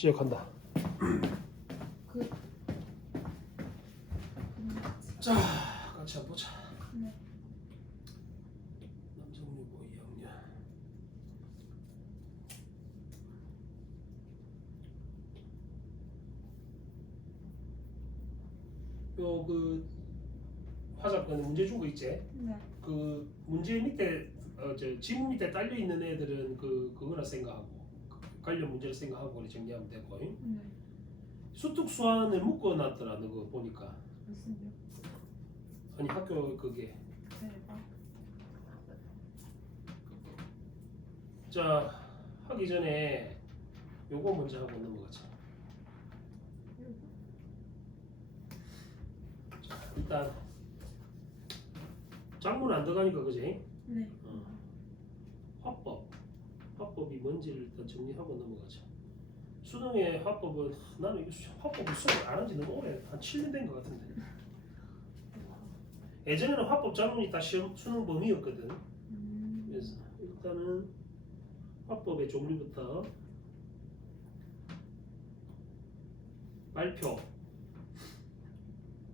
시작한다. 그 자, 같이 한번 보자. 네. 남정유고 2학년. 요 그 화작권 문제 준 거 있지? 네. 그 문제 밑에 저 지문 밑에 딸려 있는 애들은 그거라 생각하고 관련 문제를 생각하고 우리 정리하면 되고. 네. 수특 수완을 묶어놨더라 너 그거 보니까. 무슨요? 아니 학교 그게. 네. 자 하기 전에 요거 먼저 하고 넘어가자. 자 일단 작문 안 들어가니까 그지? 네. 화법이 뭔지를 일단 정리하고 넘어가자. 수능의 화법은 나는 이거 화법을 수업 안 한지 너무 오래 한 7년 된 것 같은데. 예전에는 화법 작문이 다 시험 수능 범위였거든. 그래서 일단은 화법의 종류부터 발표.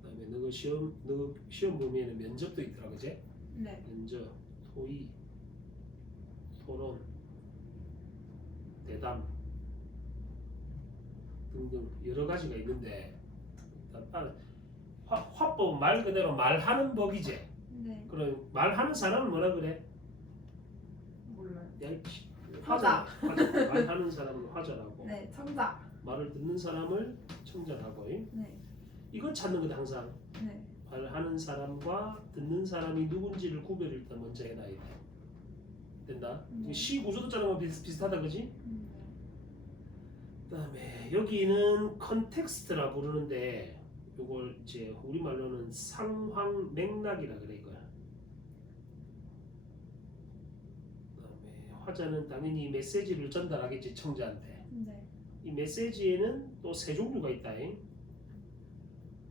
그다음에 너 시험 범위에는 면접도 있더라, 그제? 네. 면접, 토의, 토론, 대담 등등 여러 가지가 있는데 일단 화법 말 그대로 말하는 법이지. 네. 그럼 말하는 사람은 뭐라 그래? 몰라요. 야, 화자. 말하는 사람은 화자라고. 네. 청자. 말을 듣는 사람을 청자라고. 네. 이걸 찾는 거다 항상. 네. 말하는 사람과 듣는 사람이 누군지를 구별을 일단 먼저 해놔야 돼. 된다? 네. 시 구조도 짜는 거 비슷하다 그지? 네. 그다음에 여기는 컨텍스트라 부르는데 요걸 이제 우리말로는 상황 맥락이라 그래 이걸. 그다음에 화자는 당연히 메시지를 전달하겠지 청자한테. 네. 이 메시지에는 또 세 종류가 있다.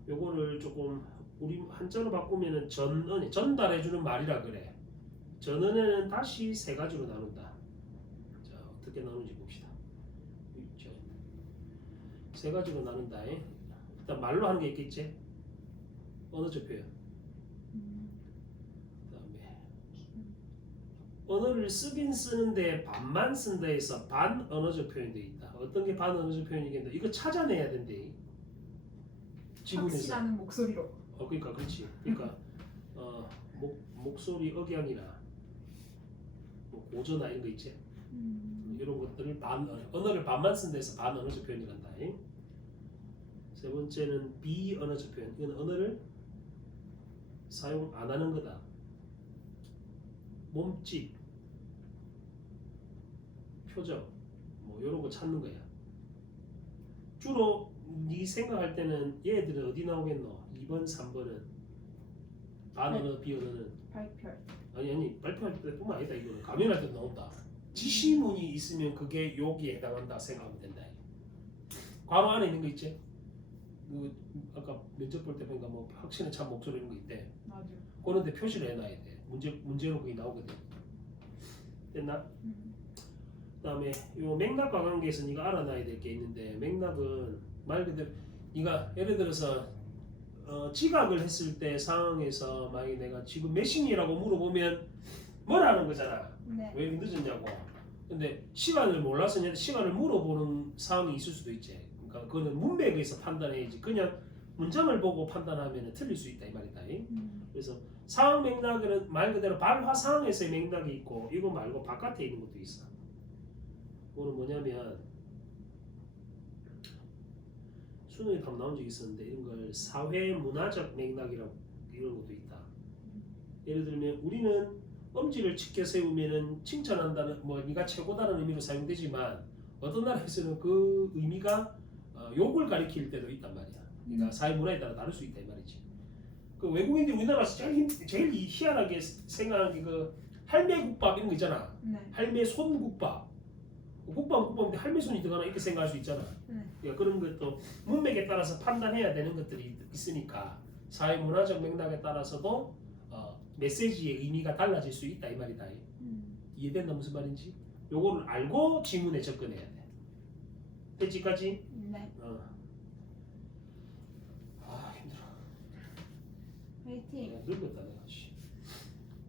요거를 조금 우리 한자로 바꾸면은 전달해주는 말이라 그래. 전언에는 다시 세 가지로 나눈다. 자 어떻게 나누는지 봅시다. 세 가지로 나눈다. 일단 말로 하는 게 있겠지. 언어적 표현. 그다음에 언어를 쓰긴 쓰는데 반만 쓴다 해서 반언어적 표현도 있다. 어떤 게 반언어적 표현이겠나? 이거 찾아내야 된대. 지문에서. 확실한 목소리로. 그러니까 그렇지. 그러니까 목소리 억양이나 뭐 고저나 이런 거 있지. 이런 것들을 언어를 반만 쓴다 해서 반언어적 표현이란다. 세 번째는 비언어적 표현. 이건 언어를 사용 안 하는 거다. 몸짓, 표정, 뭐 이런 거 찾는 거야. 주로 네 생각할 때는 얘들은 어디 나오겠노? 2번, 3번은 반언어, 비언어는 발표. 아니 발표할 때뿐만 아니다. 이거는 강연할 때도 나온다. 지시문이 있으면 그게 여기에 해당한다 생각하면 된다. 괄호 안에 있는 거 있지? 아까 면접 볼 때 보니까 뭐 확신에 찬 목소리 이런 거 있대. 맞아. 그런데 표시를 해놔야 돼. 문제로 그게 나오거든. 됐나? 그다음에 요 맥락과 관계에서 네가 알아놔야 될 게 있는데 맥락은 말 그대로 네가 예를 들어서 지각을 했을 때 상황에서 만약에 내가 지금 몇 시이라고 물어보면 뭐라는 거잖아. 네. 왜 이렇게 늦었냐고. 근데 시간을 몰라서 시간을 물어보는 상황이 있을 수도 있지. 그러니까 그거는 문맥에 의해서 판단해야지. 그냥 문장을 보고 판단하면 틀릴 수 있다 이 말이다. 그래서 상황 맥락은 말 그대로 발화 상황에서의 맥락이 있고 이거 말고 바깥에 있는 것도 있어. 그거는 뭐냐면 수능에 답 나온 적이 있었는데 이런 걸 사회 문화적 맥락이라고 이런 것도 있다. 예를 들면 우리는 엄지를 치켜 세우면은 칭찬한다는 뭐 네가 최고다는 의미로 사용되지만 어떤 나라에서는 그 의미가 욕을 가리킬 때도 있단 말이야. 그러니까 사회 문화에 따라 다를 수 있다 이 말이지. 그 외국인들이 우리나라에서 제일 희한하게 생각하는 게 그 할매국밥 이런 거 있잖아. 네. 할매 손국밥. 국밥인데 할매 손이 들어가나 이렇게 생각할 수 있잖아. 네. 그러니까 그런 것도 문맥에 따라서 판단해야 되는 것들이 있으니까 사회 문화적 맥락에 따라서도 메시지의 의미가 달라질 수 있다 이 말이다. 이해된다 무슨 말인지? 요거를 알고 지문에 접근해야 돼. 됐지까지? 네. 아 힘들어. 화이팅. 내가 늙었다 내가. 씨.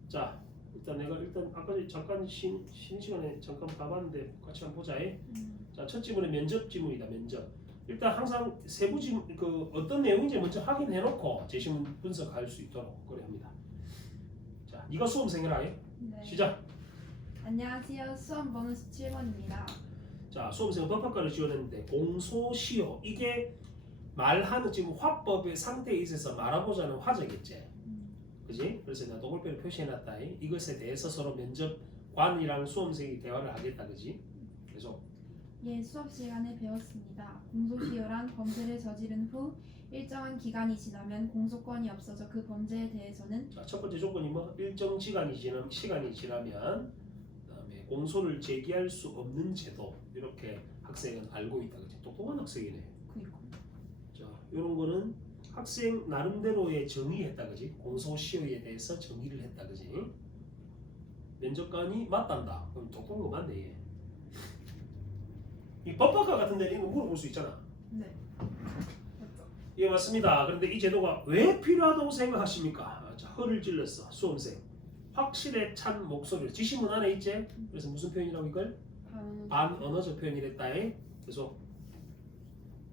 자 일단 내가 아까 잠깐 쉬는 시간에 잠깐 봐봤는데 같이 한번 보자. 자, 첫 지문은 면접 지문이다. 면접. 일단 항상 세부 지문 그 어떤 내용인지 먼저 확인해놓고 제시문 분석할 수 있도록 그래 합니다. 자, 네가 수험생 해라. 네. 시작. 안녕하세요. 수험 번호 17번입니다. 자, 수험생은 법학과를 지원했는데 공소시효 이게 말하는 지금 화법의 상태에 있어서 말하고자 하는 화제겠지. 그지? 그래서 내가 도글배를 표시해놨다. 이것에 대해서 서로 면접관이랑 수험생이 대화를 하겠다. 그지? 그래서 예, 수업 시간에 배웠습니다. 공소시효란 범죄를 저지른 후 일정한 기간이 지나면 공소권이 없어져 그 범죄에 대해서는 자, 첫 번째 조건이 뭐 일정 시간이 지나면 그다음에 공소를 제기할 수 없는 제도 이렇게 학생은 알고 있다. 그지? 똑똑한 학생이네. 그니까 자, 이런 거는 학생 나름대로의 정의했다. 그지? 공소시효에 대해서 정의를 했다. 그지? 면접관이 맞단다. 그럼 똑똑한 거 맞네. 얘. 이 법학과 같은 데는 이거 물어볼 수 있잖아. 네. 맞죠. 예, 맞습니다. 그런데 이 제도가 왜 필요하다고 생각하십니까? 자, 허를 찔렀어. 수험생. 확실에 찬 목소리로. 지시문 안에 있지? 그래서 무슨 표현이라고 이걸? 반언어적 표현이랬다. 그래서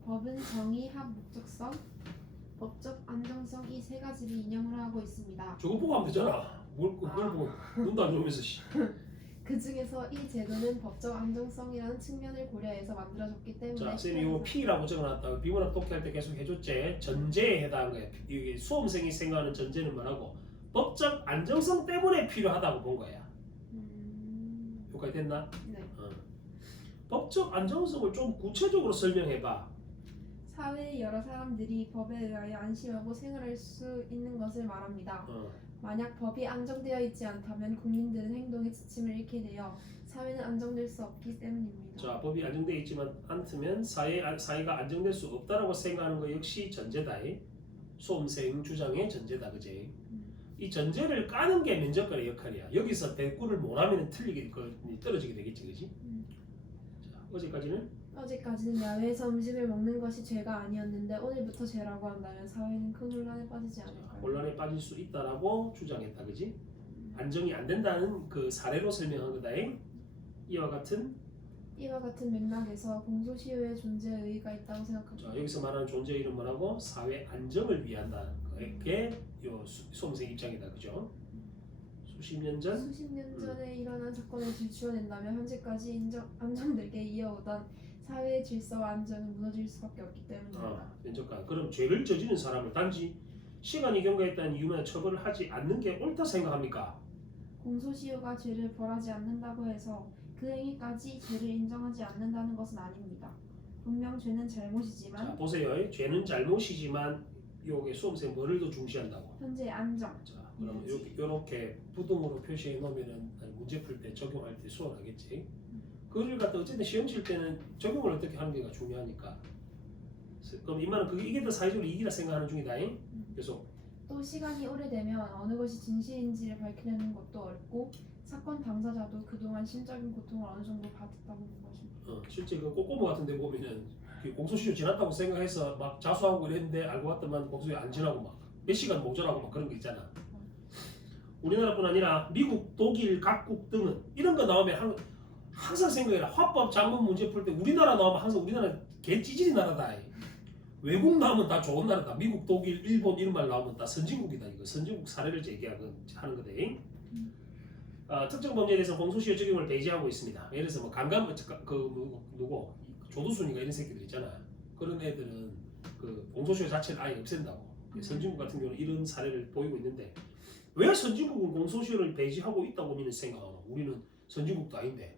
법은 정의, 합, 목적성, 법적 안정성 이 세 가지를 인용을 하고 있습니다. 저거 보고 하면 되잖아. 그걸 보고 눈도 안 좋으면서 씨. 그 중에서 이 제도는 법적 안정성이라는 측면을 고려해서 만들어졌기 때문에 자, 쌤이 이거 P라고 적어놨다. 비문학 독해할 때 계속 해줬지. 전제에 해당하는 거야. 이게 수험생이 생각하는 전제는 뭐라고? 법적 안정성 때문에 필요하다고 본 거야. 여기까지 됐나? 네. 법적 안정성을 좀 구체적으로 설명해봐. 사회의 여러 사람들이 법에 의하여 안심하고 생활할 수 있는 것을 말합니다. 만약 법이 안정되어 있지 않다면 국민들은 행동에 지침을 잃게 되어 사회는 안정될 수 없기 때문입니다. 자, 법이 안정되어 있지만 않으면 사회가 안정될 수 없다라고 생각하는 거 역시 전제다. 수험생 주장의 전제다. 그지? 이 전제를 까는 게 면접관의 역할이야. 여기서 대꾸를 못하면 떨어지게 되겠지. 그지? 자, 어제까지는 야외에서 음식을 먹는 것이 죄가 아니었는데 오늘부터 죄라고 한다면 사회는 큰 혼란에 빠지지 않을까요? 혼란에 빠질 수 있다라고 주장했다. 그지? 안정이 안 된다는 그 사례로 설명한 거다. 이와 같은 맥락에서 공소시효의 존재에 의의가 있다고 생각합니다. 자, 여기서 말하는 존재 이름 뭐라고? 사회 안정을 위한다. 그게 요 수험생 입장이다. 그죠? 수십 년 전에 일어난 사건을 들추어낸다면 현재까지 안정되게 이어오던 사회의 질서와 안정은 무너질 수밖에 없기 때문입니다. 면접관. 그럼 죄를 저지른 사람을 단지 시간이 경과했다는 이유만 처벌을 하지 않는 게 옳다 생각합니까? 공소시효가 죄를 벌하지 않는다고 해서 그 행위까지 죄를 인정하지 않는다는 것은 아닙니다. 분명 죄는 잘못이지만 자, 보세요. 죄는 잘못이지만 요게 수험생 뭐를 더 중시한다고? 현재 안정. 자, 그럼 이렇게 부등으로 표시해 놓으면은 문제 풀 때 적용할 때 수월하겠지. 그걸 갖다 어쨌든 시험 칠 때는 적용을 어떻게 하는 게가 중요하니까. 그럼 이만은 이게 더 사회적으로 이익이라 생각하는 중이다. 그래서 또 시간이 오래되면 어느 것이 진실인지를 밝혀내는 것도 어렵고 사건 당사자도 그동안 심적인 고통을 어느 정도 받았다는 것입니다. 실제 그 꼬꼬모 같은 데 보면은 공소시효 지났다고 생각해서 막 자수하고 이랬는데 알고 봤더만 공소시효 안 지나고 막 몇 시간 모자라고 막 그런 거 있잖아. 우리나라뿐 아니라 미국, 독일, 각국 등은 이런 거 나오면 항상 생각해라. 화법 작문 문제 풀 때 우리나라 나오면 항상 우리나라 개 찌질이 나라다. 외국 나오면 다 좋은 나라다. 미국, 독일, 일본 이런 말 나오면 다 선진국이다. 이거 선진국 사례를 제기하는 거다. 특정 범죄에 대해서 공소시효 적용을 배제하고 있습니다. 예를 들어서 뭐 강간 조두순이가 이런 새끼들 있잖아. 그런 애들은 그 공소시효 자체를 아예 없앤다고. 선진국 같은 경우는 이런 사례를 보이고 있는데 왜 선진국은 공소시효를 배제하고 있다고 우리는 생각하나? 우리는 선진국도 아닌데.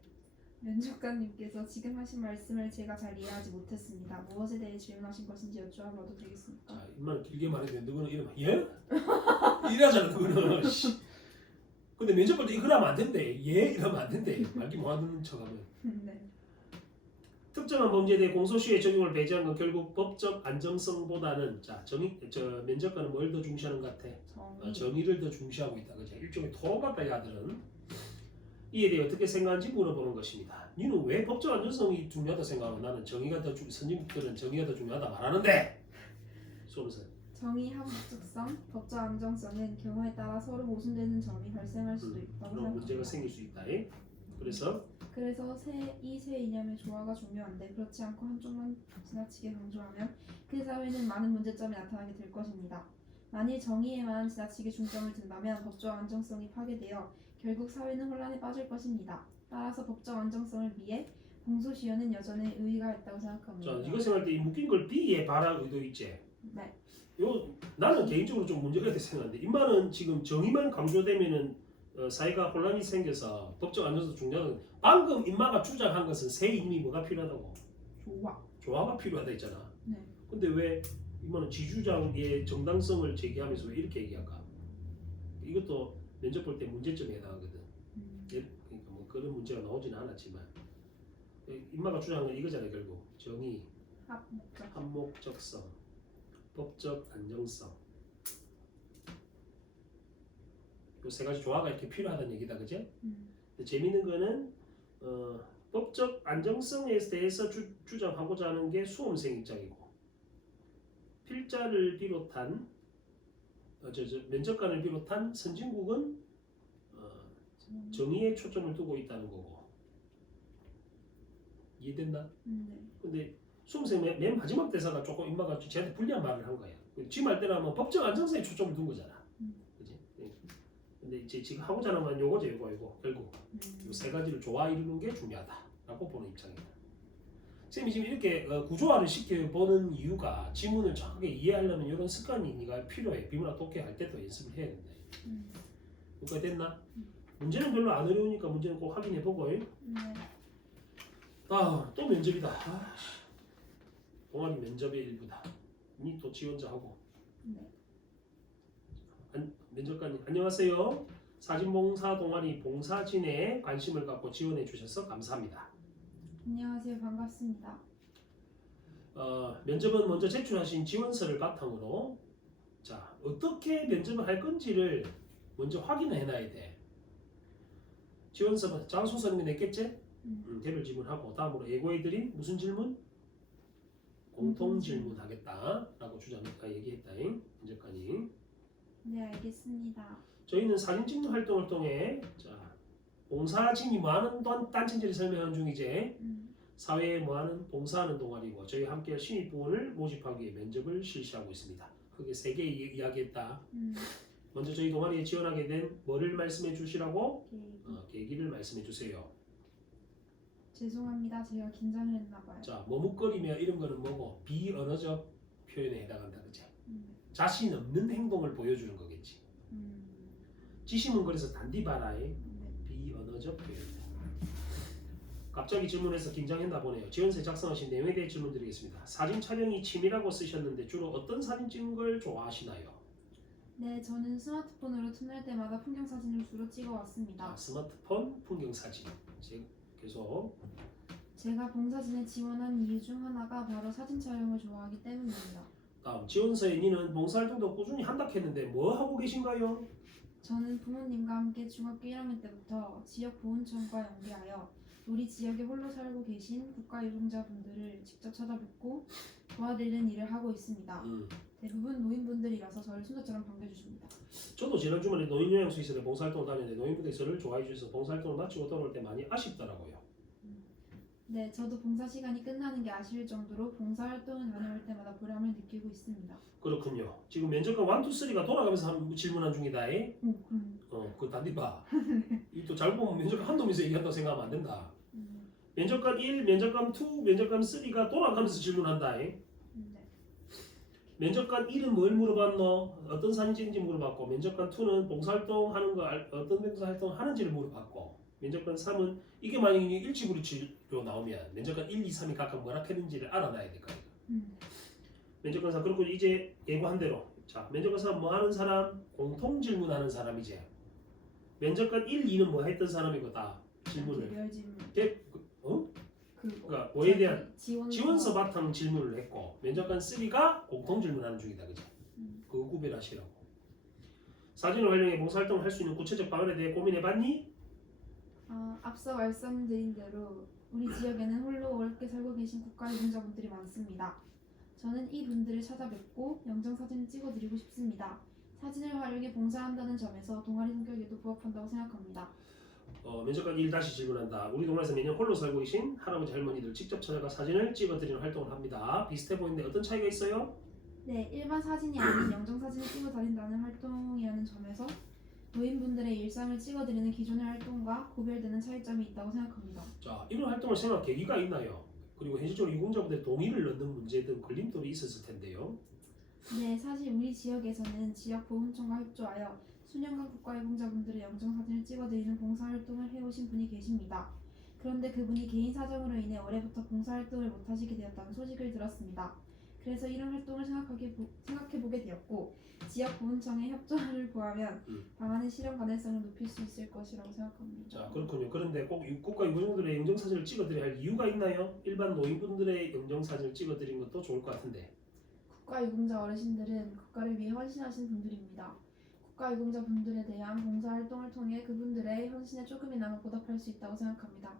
면접관님께서 지금 하신 말씀을 제가 잘 이해하지 못했습니다. 무엇에 대해 질문하신 것인지 여쭈어봐도 되겠습니까? 자, 이만 길게 말해도 너는 이러면 예? 이러잖아 너는. 근데 면접 볼 때 이거 하면 안 된대. 예? 이러면 안 된대. 말기 못 하는 척하면. 네. 특정한 범죄에 대해 공소시효의 적용을 배제한 건 결국 법적 안정성보다는 면접관은 뭘 더 중시하는 것 같아? 정의를 더 중시하고 있다. 그죠? 일종의 토론 같다. 야들은 이에 대해 어떻게 생각하는지 물어보는 것입니다. 니는 왜 법적 안전성이 중요하다 생각하고 나는 정의가 더 선진국들은 정의가 더 중요하다 말하는데? 수험생. 정의 합법적성, 법적 안정성은 경우에 따라 서로 모순되는 점이 발생할 수도 있다고 그런 문제가 생각합니다. 생길 수 있다. 그래서 이 세 이념의 조화가 중요한데 그렇지 않고 한쪽만 지나치게 강조하면 그 사회는 많은 문제점이 나타나게 될 것입니다. 만일 정의에만 지나치게 중점을 둔다면 법적 안정성이 파괴되어 결국 사회는 혼란에 빠질 것입니다. 따라서 법적 안정성을 위해 공소시효는 여전히 의의가 있다고 생각합니다. 자, 이거 생각할 때 이 묶인 걸 B에 바랄 의도 있지. 네. 나는 개인적으로 좀 문제가 있다 생각하는데 임마는 지금 정의만 강조되면은 사회가 혼란이 생겨서 법적 안정성 중요하다. 방금 임마가 주장한 것은 새 이름이 뭐가 필요하다고? 조화. 조화가 필요하다 했잖아. 네. 근데 왜 임마는 지주장의 정당성을 제기하면서 왜 이렇게 얘기할까? 이것도 면접 볼 때 문제점에 해당하거든. 그러니까 뭐 그런 문제가 나오지는 않았지만 임마가 주장한 건 이거잖아요. 결국 정의, 합목적성, 법적 안정성 이 세 가지 조화가 이렇게 필요하다는 얘기다, 그제? 근데 재밌는 거는 법적 안정성에 대해서 주장하고자 하는 게 수험생 입장이고 필자를 비롯한 면접관을 비롯한 선진국은 정의에 초점을 두고 있다는 거고 이해됐나? 네. 근데 수험생 맨 마지막 대사가 조금 임마가 쟤한테 불리한 말을 한 거야. 지금 할 때는 법적 안정성에 초점을 둔 거잖아. 그지? 근데 이제 지금 하고자 하는 건 요거죠, 요거 결국 이 세 가지를 조화 이루는 게 중요하다라고 보는 입장이다. 쌤이 지금 이렇게 구조화를 시켜보는 이유가 지문을 정확하게 이해하려면 이런 습관이 네가 필요해. 비문학 독해 할 때도 연습을 해야 된다. 여기까지 됐나? 문제는 별로 안 어려우니까 문제는 꼭 확인해보고. 네. 또 면접이다. 동아리 면접의 일부다. 니 또 지원자하고. 네. 면접관님 안녕하세요. 사진봉사 동아리 봉사진에 관심을 갖고 지원해 주셔서 감사합니다. 안녕하세요. 반갑습니다. 면접은 먼저 제출하신 지원서를 바탕으로 자 어떻게 면접을 할 건지를 먼저 확인을 해놔야 돼. 지원서 자소서 냈겠지? 개별 질문하고 다음으로 예고해드린 무슨 질문? 공통 질문하겠다라고 얘기했다. 면접관이. 네, 알겠습니다. 저희는 사진 찍는 활동을 통해 봉사진이 뭐하는 단체인지를 설명하는 중이지. 사회에 뭐하는 봉사하는 동아리고 저희 함께할 신입부원을 모집하기 위해 면접을 실시하고 있습니다. 크게 3개 이야기했다. 먼저 저희 동아리에 지원하게 된 뭐를 말씀해 주시라고? 계기를 말씀해 주세요. 죄송합니다. 제가 긴장을 했나 봐요. 자, 머뭇거리며 이런 거는 뭐고? 비언어적 표현에 해당한다, 그치? 자신 없는 행동을 보여주는 거겠지. 지심은 그래서 단디 바라의 비언어적 표현이다. 갑자기 질문해서 긴장했나 보네요. 지원서에 작성하신 내용에 대해 질문 드리겠습니다. 사진 촬영이 취미라고 쓰셨는데 주로 어떤 사진 찍는 걸 좋아하시나요? 네, 저는 스마트폰으로 틈날 때마다 풍경 사진을 주로 찍어왔습니다. 스마트폰 풍경 사진. 계속. 제가 봉사진에 지원한 이유 중 하나가 바로 사진 촬영을 좋아하기 때문입니다. 다음 지원서에 니는 봉사활동도 꾸준히 한다 했는데 뭐 하고 계신가요? 저는 부모님과 함께 중학교 1학년 때부터 지역 보훈청과 연계하여 우리 지역에 홀로 살고 계신 국가유공자분들을 직접 찾아뵙고 도와드리는 일을 하고 있습니다. 대부분 노인분들이라서 저를 순서처럼 반겨주십니다. 저도 지난 주말에 노인요양수에서 봉사활동을 다녔는데 노인분들이 저를 좋아해 주셔서 봉사활동을 마치고 돌아올 때 많이 아쉽더라고요. 네, 저도 봉사 시간이 끝나는 게 아쉬울 정도로 봉사활동을 다녀올 때마다 보람을 느끼고 있습니다. 그렇군요. 지금 면접관 1, 2, 3가 돌아가면서 질문한 중이다. 그 단디 봐. 또 잘못 보면 면접관 한 놈이서 얘기한다고 생각하면 안 된다. 면접관 1, 면접관 2, 면접관 3가 돌아가면서 질문한다. 면접관 1은 뭘 물어봤노? 어떤 사진 찍는지 물어봤고 면접관 2는 봉사활동 하는 거 어떤 봉사활동 하는지를 물어봤고 면접관 3은 이게 만약에 일치불이치로 나오면 면접관 1, 2, 3이 각각 뭐라 했는지를 알아놔야 될 거예요. 면접관 3 그리고 이제 예고한 대로 자 면접관 3 뭐 하는 사람? 공통 질문하는 사람이지. 면접관 1, 2는 뭐 했던 사람이고 다 질문을 개별 질문. 그러니까 뭐에 대한 지원서 바탕 질문을 했고 면접관 3가 공통 질문하는 중이다, 그죠? 그거 구별하시라고. 사진을 활용해 봉사활동을 할 수 있는 구체적 방안에 대해 고민해봤니? 앞서 말씀드린 대로 우리 지역에는 홀로 어렵게 살고 계신 국가유공자분들이 많습니다. 저는 이 분들을 찾아뵙고 영정사진을 찍어드리고 싶습니다. 사진을 활용해 봉사한다는 점에서 동아리 성격에도 부합한다고 생각합니다. 면접관 1 다시 질문한다. 우리 동네에서 매년 홀로 살고 계신 할아버지 할머니들 직접 찾아가 사진을 찍어드리는 활동을 합니다. 비슷해 보이는데 어떤 차이가 있어요? 네, 일반 사진이 아닌 영정사진을 찍어드린다는 활동이라는 점에서 노인분들의 일상을 찍어드리는 기존의 활동과 구별되는 차이점이 있다고 생각합니다. 자, 이런 활동을 생각할 계기가 있나요? 그리고 현실적으로 유공자분들의 동의를 넣는 문제 등 걸림돌이 있었을 텐데요. 네, 사실 우리 지역에서는 지역보훈청과 협조하여 수년간 국가유공자분들의 영정사진을 찍어드리는 봉사활동을 해오신 분이 계십니다. 그런데 그분이 개인 사정으로 인해 올해부터 봉사활동을 못하시게 되었다는 소식을 들었습니다. 그래서 이런 활동을 생각해보게 되었고 지역보훈청의 협조를 구하면 방안의 실현 가능성을 높일 수 있을 것이라고 생각합니다. 자, 그렇군요. 그런데 꼭 국가유공자들의 영정사진을 찍어드려야 할 이유가 있나요? 일반 노인분들의 영정사진을 찍어드리는 것도 좋을 것 같은데. 국가유공자 어르신들은 국가를 위해 헌신하신 분들입니다. 국가유공자 분들에 대한 봉사활동을 통해 그분들의 헌신에 조금이나마 보답할 수 있다고 생각합니다.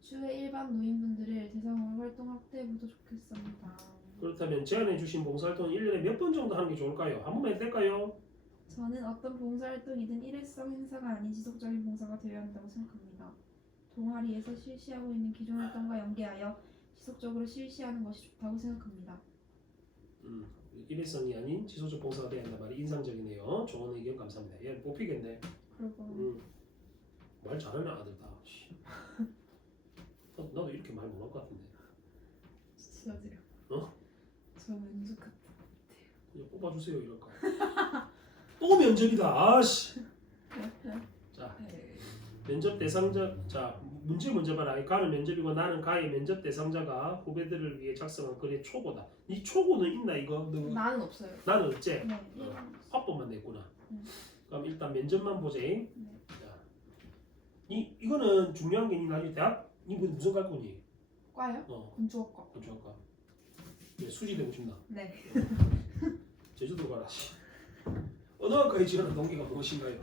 추후에 일반 노인분들을 대상으로 활동 확대해보도 좋겠습니다. 그렇다면 제안해주신 봉사활동은 1년에 몇 번 정도 하는 게 좋을까요? 한 번만 해도 될까요? 저는 어떤 봉사활동이든 일회성 행사가 아닌 지속적인 봉사가 되어야 한다고 생각합니다. 동아리에서 실시하고 있는 기존 활동과 연계하여 지속적으로 실시하는 것이 좋다고 생각합니다. 일회성이 아닌 지속적 봉사가 돼야 한다 말이 인상적이네요. 좋은 의견 감사합니다. 얘 뽑히겠네. 그리고 말 잘하는 아들 다. 나도 이렇게 말 못할 것 같은데. 진짜지요. 저 면접 같은 것 같아요. 그냥 뽑아주세요 이럴까. 또 면접이다. 아씨. 자, 면접 대상자. 자, 문제 먼저 봐라. 가는 면접이고 나는 가의 면접 대상자가 후배들을 위해 작성한 글의 초고다. 이 초고는 있나 이거? 나는 없어요. 나는 없지? 네. 화법만 냈구나. 네. 그럼 일단 면접만 보자. 네. 자, 이거는 중요한 게 니 나중에 대학 니 무슨 갈 거니? 과요? 건축학과. 건축학과. 네, 수지 되고 싶나? 네. 제주도 가라. 언어학과에 지원한 동기가 무엇인가요?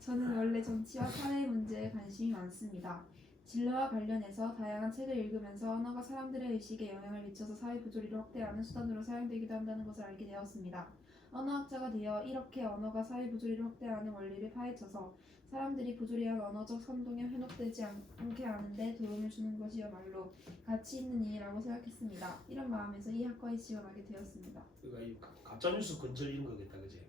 저는 원래 정치와 사회 문제에 관심이 많습니다. 진로와 관련해서 다양한 책을 읽으면서 언어가 사람들의 의식에 영향을 미쳐서 사회 부조리를 확대하는 수단으로 사용되기도 한다는 것을 알게 되었습니다. 언어학자가 되어 이렇게 언어가 사회 부조리를 확대하는 원리를 파헤쳐서 사람들이 부조리한 언어적 선동에 현혹되지 않게 하는 데 도움을 주는 것이야말로 가치 있는 일이라고 생각했습니다. 이런 마음에서 이 학과에 지원하게 되었습니다. 그러니까 이 가짜뉴스 건절 이런 거겠다, 그지?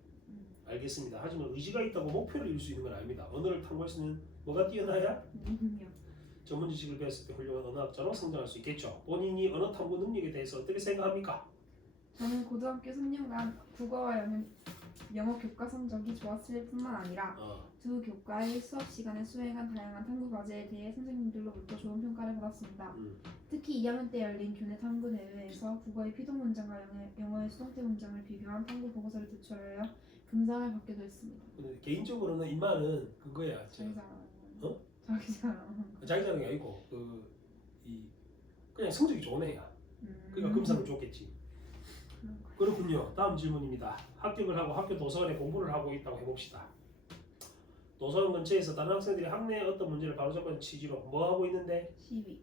알겠습니다. 하지만 의지가 있다고 목표를 이룰 수 있는 건 아닙니다. 언어를 탐구할 수 있는 뭐가 뛰어나야? 전문 지식을 배웠을 때 훌륭한 언어학자로 성장할 수 있겠죠. 본인이 언어 탐구 능력에 대해서 어떻게 생각합니까? 저는 고등학교 3년간 국어와 영어 교과 성적이 좋았을 뿐만 아니라 두 교과의 수업 시간에 수행한 다양한 탐구 과제에 대해 선생님들로부터 좋은 평가를 받았습니다. 특히 2학년 때 열린 교내 탐구 대회에서 국어의 피동 문장과 영어의 수동태 문장을 비교한 탐구 보고서를 제출하여 금상을 받기도 했습니다. 근데 개인적으로는 이만은 그거야. 자기자랑. 어? 자기자랑. 자기자랑이 아니고 그냥 성적이 좋은 애야. 그러니까 금상을 줬겠지. 그렇군요. 다음 질문입니다. 합격을 하고 학교 도서관에 공부를 하고 있다고 해봅시다. 도서관 근처에서 다른 학생들이 학내의 어떤 문제를 바로잡는 취지로 뭐 하고 있는데? 시위.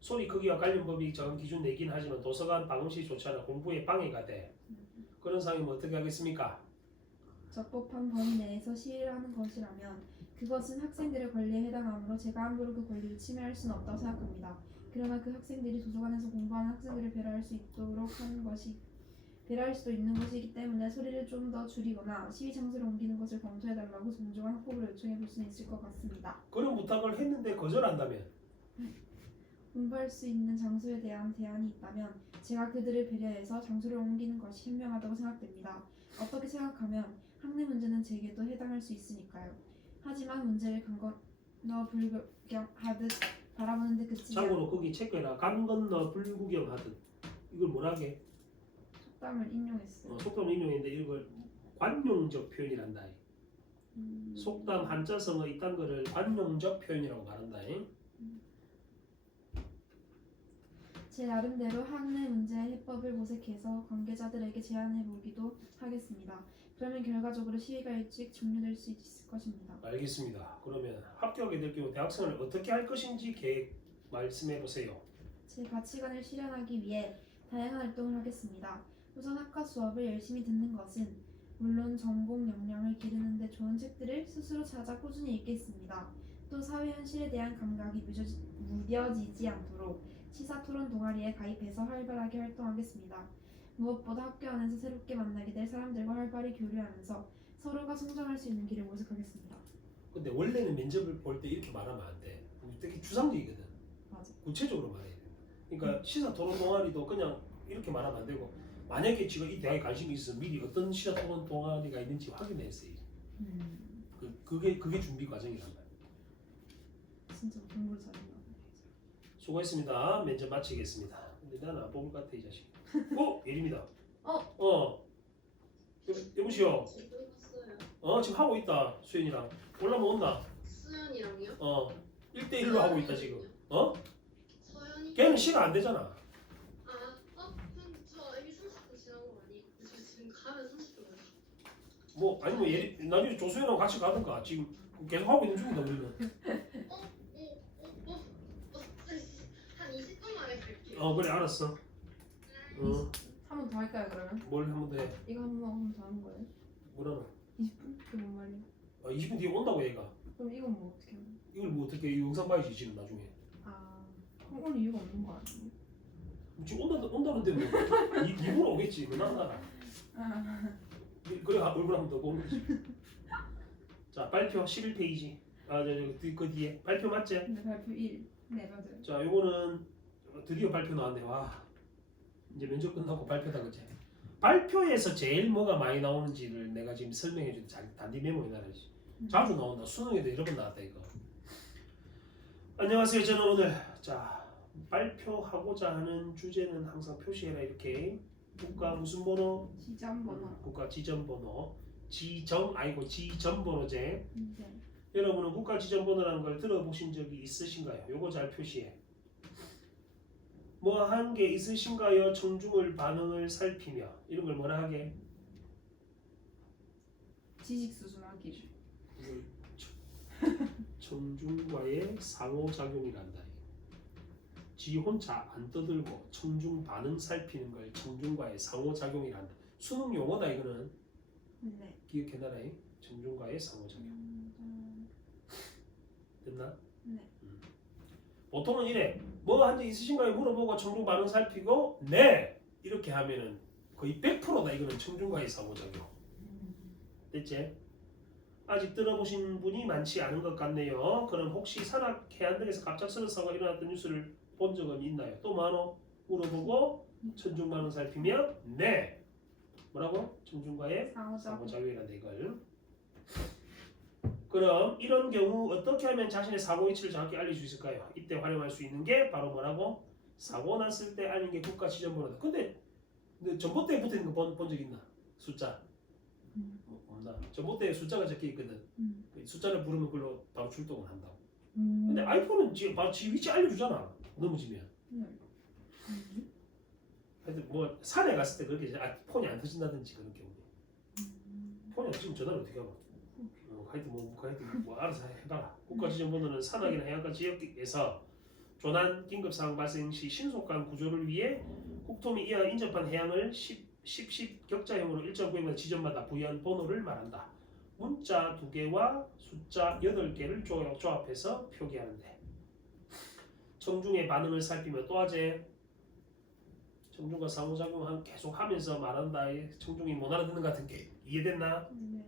소리 크기와 관련 법이 정한 기준 내긴 하지만 도서관 방음실이 좋지 않아 공부에 방해가 돼. 그런 상황이면 어떻게 하겠습니까? 적법한 범위 내에서 시위를 하는 것이라면 그것은 학생들의 권리에 해당하므로 제가 함부로 그 권리를 침해할 수는 없다고 생각합니다. 그러나 그 학생들이 도서관에서 공부하는 학생들을 배려할 수 있도록 하는 것이 배려할 수도 있는 것이기 때문에 소리를 좀 더 줄이거나 시위 장소를 옮기는 것을 검토해달라고 정중한 학법으로 요청해 볼 수는 있을 것 같습니다. 그런 부탁을 했는데 거절한다면? 공부할 수 있는 장소에 대한 대안이 있다면 제가 그들을 배려해서 장소를 옮기는 것이 현명하다고 생각됩니다. 어떻게 생각하면 학내 문제는 제게도 해당할 수 있으니까요. 하지만 문제를 강 건너 불구경하듯 바라보는 데 그치지 참고로 거기 체크해라. 강 건너 불구경하듯. 이걸 뭐라게? 속담을 인용했어요. 속담을 인용했는데 이걸 관용적 표현이란다. 속담 한자성어 이딴 거를 관용적 표현이라고 말한다. 제 나름대로 학내 문제의 해법을 모색해서 관계자들에게 제안해 보기도 하겠습니다. 그러면 결과적으로 시위가 일찍 종료될 수 있을 것입니다. 알겠습니다. 그러면 합격하게 될 경우 대학생을 어떻게 할 것인지 계획 말씀해 보세요. 제 가치관을 실현하기 위해 다양한 활동을 하겠습니다. 우선 학과 수업을 열심히 듣는 것은 물론 전공 역량을 기르는 데 좋은 책들을 스스로 찾아 꾸준히 읽겠습니다. 또 사회 현실에 대한 감각이 무뎌지지 않도록 시사토론 동아리에 가입해서 활발하게 활동하겠습니다. 무엇보다 학교 안에서 새롭게 만나게 될 사람들과 활발히 교류하면서 서로가 성장할 수 있는 길을 모색하겠습니다. 근데 원래는 면접을 볼 때 이렇게 말하면 안 돼. 되게 주상적이거든. 맞아. 구체적으로 말해야 돼. 그러니까 시사 토론 동아리도 그냥 이렇게 말하면 안 되고 만약에 지금 이 대학에 관심이 있어 미리 어떤 시사 토론 동아리가 있는지 확인했어요. 그게 준비 과정이란 말이야. 진짜 공부를 잘했나 보네. 수고했습니다. 면접 마치겠습니다. 근데 나는 안 뽑을 것 같아 이 자식. 예림이다. 여보시오. 지금 하고 있다. 수연이랑. 올라면 온나? 수연이랑요? 1대1로 하고 있다 지금. 서연이? 걔는 시간 안 되잖아. 그럼 저 이미 30분 지난 거 아니에요? 저 지금 가면 30분 걸려. 뭐 아니면 나중에 조수연하고 같이 가든가. 지금 계속 하고 있는 중이다 우리는. 한 20분 만에 갈게요. 그래 알았어. 한 번 더 할까요 그러면? 뭘 한 번 더 해. 이거 한 번 더 하는 거예요? 뭐라노? 20분? 그게 뭔 말이에요? 20분 뒤에 온다고 얘가. 그럼 이건 뭐 어떻게 하는 거예요? 이걸 뭐 어떻게 이 영상 봐야지 지금 나중에. 그럼 올 이유가 없는 거 아니에요? 지금 온다는데 뭐 입으로 오겠지. 뭐 나가라. 그래 얼굴 한번 더 보는 거지. 자 발표 11페이지. 그 뒤에 발표 맞지? 네, 발표 1. 네, 맞아요. 자 요거는 드디어 발표 나왔네. 와 이제 면접 끝나고 발표다 그지? 발표에서 제일 뭐가 많이 나오는지를 내가 지금 설명해 줄게. 단디 메모해놔야지. 자주 나온다. 수능에도 여러 번 나왔다 이거. 안녕하세요. 저는 오늘 발표하고자 하는 주제는 항상 표시해라 이렇게. 국가 무슨 번호? 지점번호. 국가 지점번호. 지점번호제. 네. 여러분은 국가 지점번호라는 걸 들어보신 적이 있으신가요? 요거 잘 표시해. 뭐 한 게 있으신가요? 청중을 반응을 살피며 이런 걸 뭐라 하게? 지식 수준하기. 청중과의 상호작용이란다. 지 혼자 안 떠들고 청중 반응 살피는 걸 청중과의 상호작용이란다. 수능 용어다 이거는. 네. 기억해놔라. 청중과의 상호작용. 됐나? 네. 보통은 이래. 뭐 한 적 있으신가요? 물어보고 청중 반응 살피고 네! 이렇게 하면은 거의 100%다 이거는 청중과의 상호작용. 됐지? 아직 들어보신 분이 많지 않은 것 같네요. 그럼 혹시 산악 해안 등에서 갑작스러운 사고가 일어났던 뉴스를 본 적은 있나요? 또 많어? 물어보고 청중 반응 살피며 네! 뭐라고? 청중과의 상호작용이란다 이걸. 그럼 이런 경우 어떻게 하면 자신의 사고 위치를 정확히 알릴 수 있을까요? 이때 활용할 수 있는 게 바로 뭐라고? 사고 났을 때 알리는 게 국가 지점번호다. 근데 전봇대에 붙어있는 거 본 적 있나? 숫자. 없나? 전봇대에 숫자가 적혀 있거든. 숫자를 부르면 그걸로 바로 출동을 한다고. 근데 아이폰은 바로 지 위치 알려주잖아. 넘어지면. 하여튼 뭐 산에 갔을 때 그렇게 폰이 안 터진다든지 그런 경우에. 폰이 안 터지면 전화를 어떻게 하고? 하여튼 뭐 알아서 해봐라. 국가지점번호는 산악이나 해안가 지역에서 조난 긴급상황 발생 시 신속한 구조를 위해 국토미 이하 인접한 해양을 10 격자형으로 일정 구역마다 지점마다 부여한 번호를 말한다. 문자 2개와 숫자 8개를 조합해서 표기하는데 청중의 반응을 살피며 또 하재 청중과 상호작용을 계속 하면서 말한다. 청중이 못 알아듣는 것 같은 게 이해됐나? 네.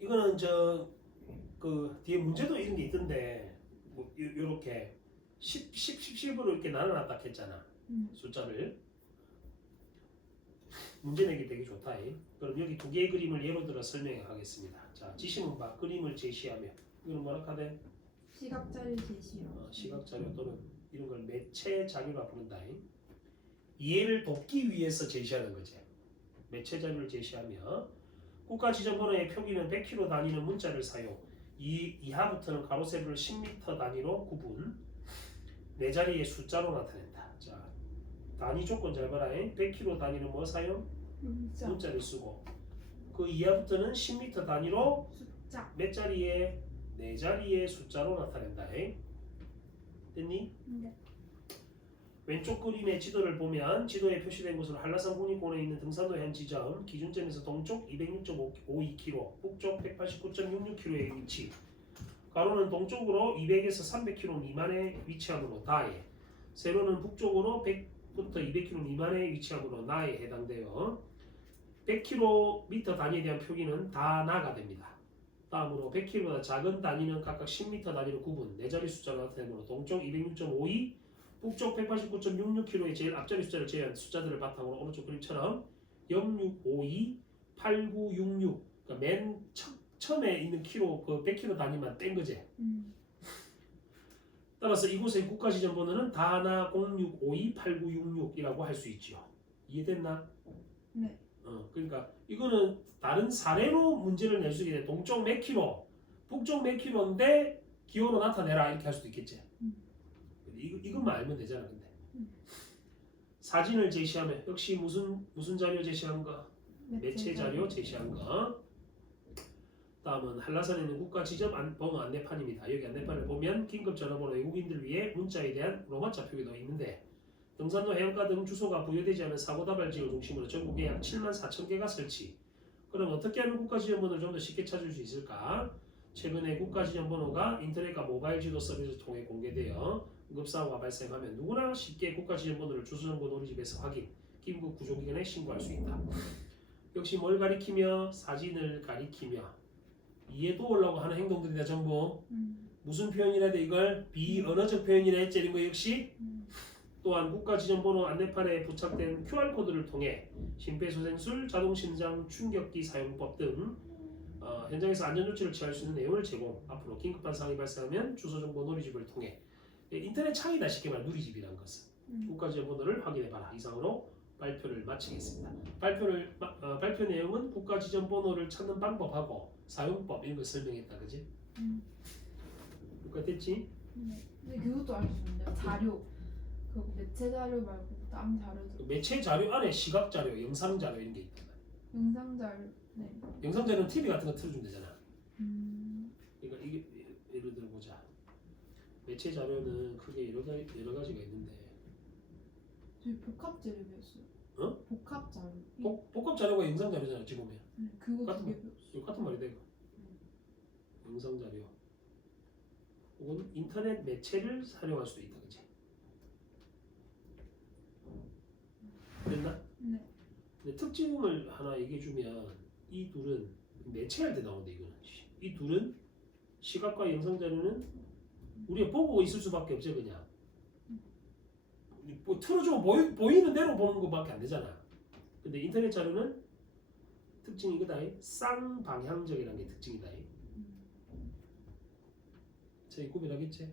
이거는 그 뒤에 문제도 이런 게 있던데 뭐 요렇게 10으로 이렇게 나눠놨다 했잖아. 숫자를. 문제 내기 되게 좋다. 그럼 여기 2개의 그림을 예로 들어 설명해 가겠습니다. 자, 지시문 봐. 그림을 제시하며 이건 뭐라 하대? 시각자료 제시요. 시각자료 또는 이런 걸 매체 자료라 부른다. 이해를 돕기 위해서 제시하는 거지. 매체 자료를 제시하며 국가 지점번호의 표기는 100km 단위는 문자를 사용. 이하부터는 가로 세로를 10m 단위로 구분. 네 자리의 숫자로 나타낸다. 자, 단위 조건 잘 봐라. 100km 단위는 뭐 사용? 문자를 쓰고 그 이하부터는 10m 단위로 숫자. 몇 자리의 네 자리의 숫자로 나타낸다. 됐니? 네. 왼쪽 그림의 지도를 보면 지도에 표시된 곳은 한라산 국립공원에 있는 등산로의 한 지점, 기준점에서 동쪽 206.52km, 북쪽 189.66km의 위치. 가로는 동쪽으로 200에서 300km 미만에 위치함으로 다에, 세로는 북쪽으로 100부터 200km 미만에 위치함으로 나에 해당되어 100km 단위에 대한 표기는 다나가 됩니다. 다음으로 100km보다 작은 단위는 각각 10m 단위로 구분, 네 자리 숫자로 나타내므로 동쪽 206.52, 북쪽 189.66km의 제일 앞자리 숫자를 제외한 숫자들을 바탕으로 오른쪽 그림처럼 0652, 8966, 그러니까 맨 처음에 있는 키로 그 100km 단위만 뗀 거지. 따라서 이곳의 국가지점 번호는 다나 06528966이라고 할 수 있지요. 이해됐나? 네. 그러니까 이거는 다른 사례로 문제를 낼 수 있게 돼. 동쪽 몇 킬로, 북쪽 몇 킬로인데 기호로 나타내라 이렇게 할 수도 있겠지. 이것만 알면 되잖아. 근데 사진을 제시하면 역시 무슨 자료 제시한 거? 매체 자료 제시한 거. 다음은 한라산에 있는 국가 지점 번호 안내판입니다. 여기 안내판을 보면 긴급 전화번호 외국인들 위해 문자에 대한 로마자 표기도 있는데 등산로 해안가 등 주소가 부여되지 않은 사고다발 지역을 중심으로 전국에 약 74,000개가 설치. 그럼 어떻게 하면 국가 지점 번호를 좀 더 쉽게 찾을 수 있을까? 최근에 국가 지점 번호가 인터넷과 모바일 지도 서비스를 통해 공개되어 응급사고가 발생하면 누구나 쉽게 국가 지점 번호를 주소정보 놀이집에서 확인, 긴급 구조기관에 신고할 수 있다. 역시 뭘 가리키며? 사진을 가리키며 이해도우려고 하는 행동들이다. 전부 무슨 표현이라 돼? 이걸 비언어적 표현이라 했지. 이런 거 역시 또한 국가 지점 번호 안내판에 부착된 QR코드를 통해 심폐소생술, 자동심장 충격기 사용법 등 현장에서 안전조치를 취할 수 있는 내용을 제공. 앞으로 긴급한 상황이 발생하면 주소정보 놀이집을 통해 인터넷 창이다. 쉽게 말해 누리집이라는 것은 국가 지점 번호를 확인해봐라. 이상으로 발표를 마치겠습니다. 발표 내용은 국가 지점 번호를 찾는 방법하고 사용법 이런 걸 설명했다. 그지? 됐지? 네. 근데 그것도 알 수 있는데요. 자료. 그 매체 자료 말고 다른 자료도. 매체 자료 안에 시각 자료, 영상 자료 이런 게 있다. 영상 자료. 네. 영상 자료는 TV 같은 거 틀어주면 되잖아. 그러니까 이게 예를 들어 보자. 매체 자료는 크게 여러 가지가 있는데. 저희 복합 자료 배웠어요. 복합 자료. 복합 자료가 영상 자료잖아. 지금 보면. 그거 같은 두개 배웠어요. 같은 말이 돼. 영상 자료. 혹은 인터넷 매체를 사용할 수도 있다. 그치? 됐나? 네. 근데 특징을 하나 얘기해주면 이 둘은 매체할 때 나오는데 이거는 이 둘은 시각과 영상 자료는 우리가 보고 있을 수밖에 없죠. 그냥 뭐 틀어주면 보이는 대로 보는 것밖에 안 되잖아. 근데 인터넷 자료는 특징이 이거다. 쌍방향적이라는 게 특징이다. 자, 구별하겠지?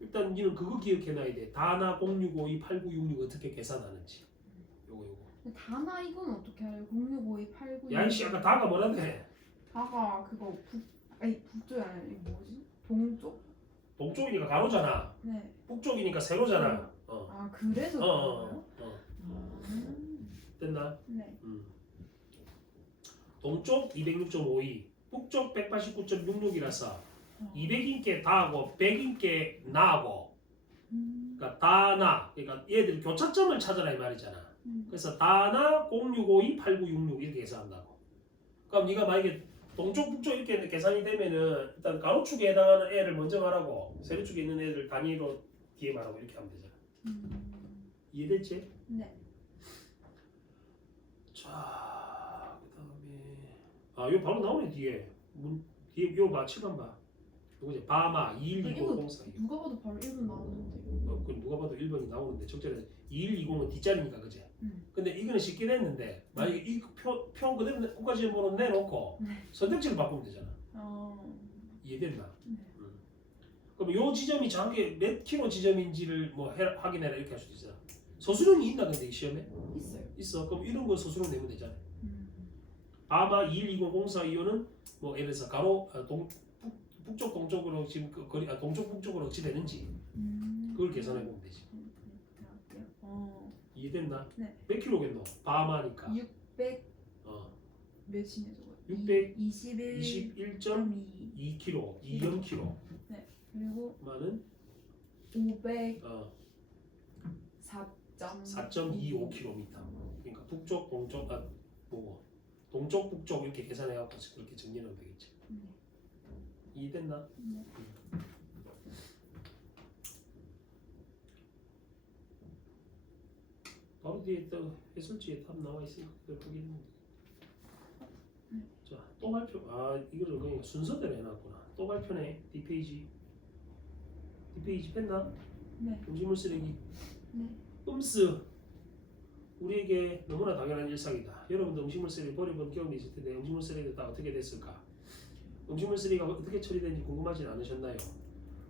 일단 니는 그거 기억해놔야 돼. 다나 0652 8966 어떻게 계산하는지. 요거. 다나 이건 어떻게 알아요? 0652 89. 야이씨 아까 다가 뭐라네? 다가 그거 북쪽이 아니라 이거 뭐지? 동쪽? 동쪽이니까 가로잖아. 네. 북쪽이니까 세로잖아. 아 그래서 그런가요? 됐나? 네. 동쪽 206.52, 북쪽 189.66이라서 200인께 다하고 100인께 나하고 그러니까 다나 그러니까 얘들 교차점을 찾아라 이 말이잖아. 그래서 다나 0652 8966 이렇게 계산한다고. 그럼 네가 만약에 동쪽 북쪽 이렇게 계산이 되면은 일단 가로축에 해당하는 애를 먼저 말하고 세로축에 있는 애들 단위로 뒤에 말하고 이렇게 하면 되잖아. 이해됐지? 네. 자, 그다음에 이거 바로 나오네 뒤에. 뒤에 이거 봐, 7번 봐. 이거 이제 바마 212004. 누가 봐도 바로 1번 나오는데. 그 누가 봐도 1번이 나오는데 적절히 2120은 뒷자리니까 그지? 근데 이거는 쉽게 됐는데 만약에 이 표 그대로 국가지점번호 내놓고 선택지를 바꾸면 되잖아. 이해됐나? 그럼 요 지점이 정확히 몇 킬로 지점인지를 뭐 확인해라 이렇게 할 수도 있잖아. 서술형이 있나 근데 이 시험에? 있어요. 있어. 그럼 이런 거 서술형 내면 되잖아. 바마 212004 이호는 뭐 예를 들어서 가로 북쪽 동쪽으로 지금 그 거리 동쪽 북쪽으로 어찌 되는지 그걸 계산해 보면 되지. 이해됐나? 네. 몇 킬로겠노? 밤하니까 600 어 몇이네 저거? 621.2 21.2 킬로, 20 킬로. 그리고 만은 504. 4.25 킬로미터. 그러니까 북쪽 동쪽 뭐고 동쪽 북쪽 이렇게 계산해 갖고 그렇게 정리하면 되겠지. 이해됐나? 네. 바로 뒤에 또 해설지에 답 나와 있으니까 그걸 보기는. 자, 또 발표. 이거를 그냥 순서대로 해놨구나. 또 발표네. 뒷페이지 뺐나? 네. 음식물 쓰레기. 네. 음스. 우리에게 너무나 당연한 일상이다. 여러분도 음식물 쓰레기 버려본 경험이 있을 텐데 음식물 쓰레기가 다 어떻게 됐을까? 음식물 쓰레기가 어떻게 처리되는지 궁금하진 않으셨나요?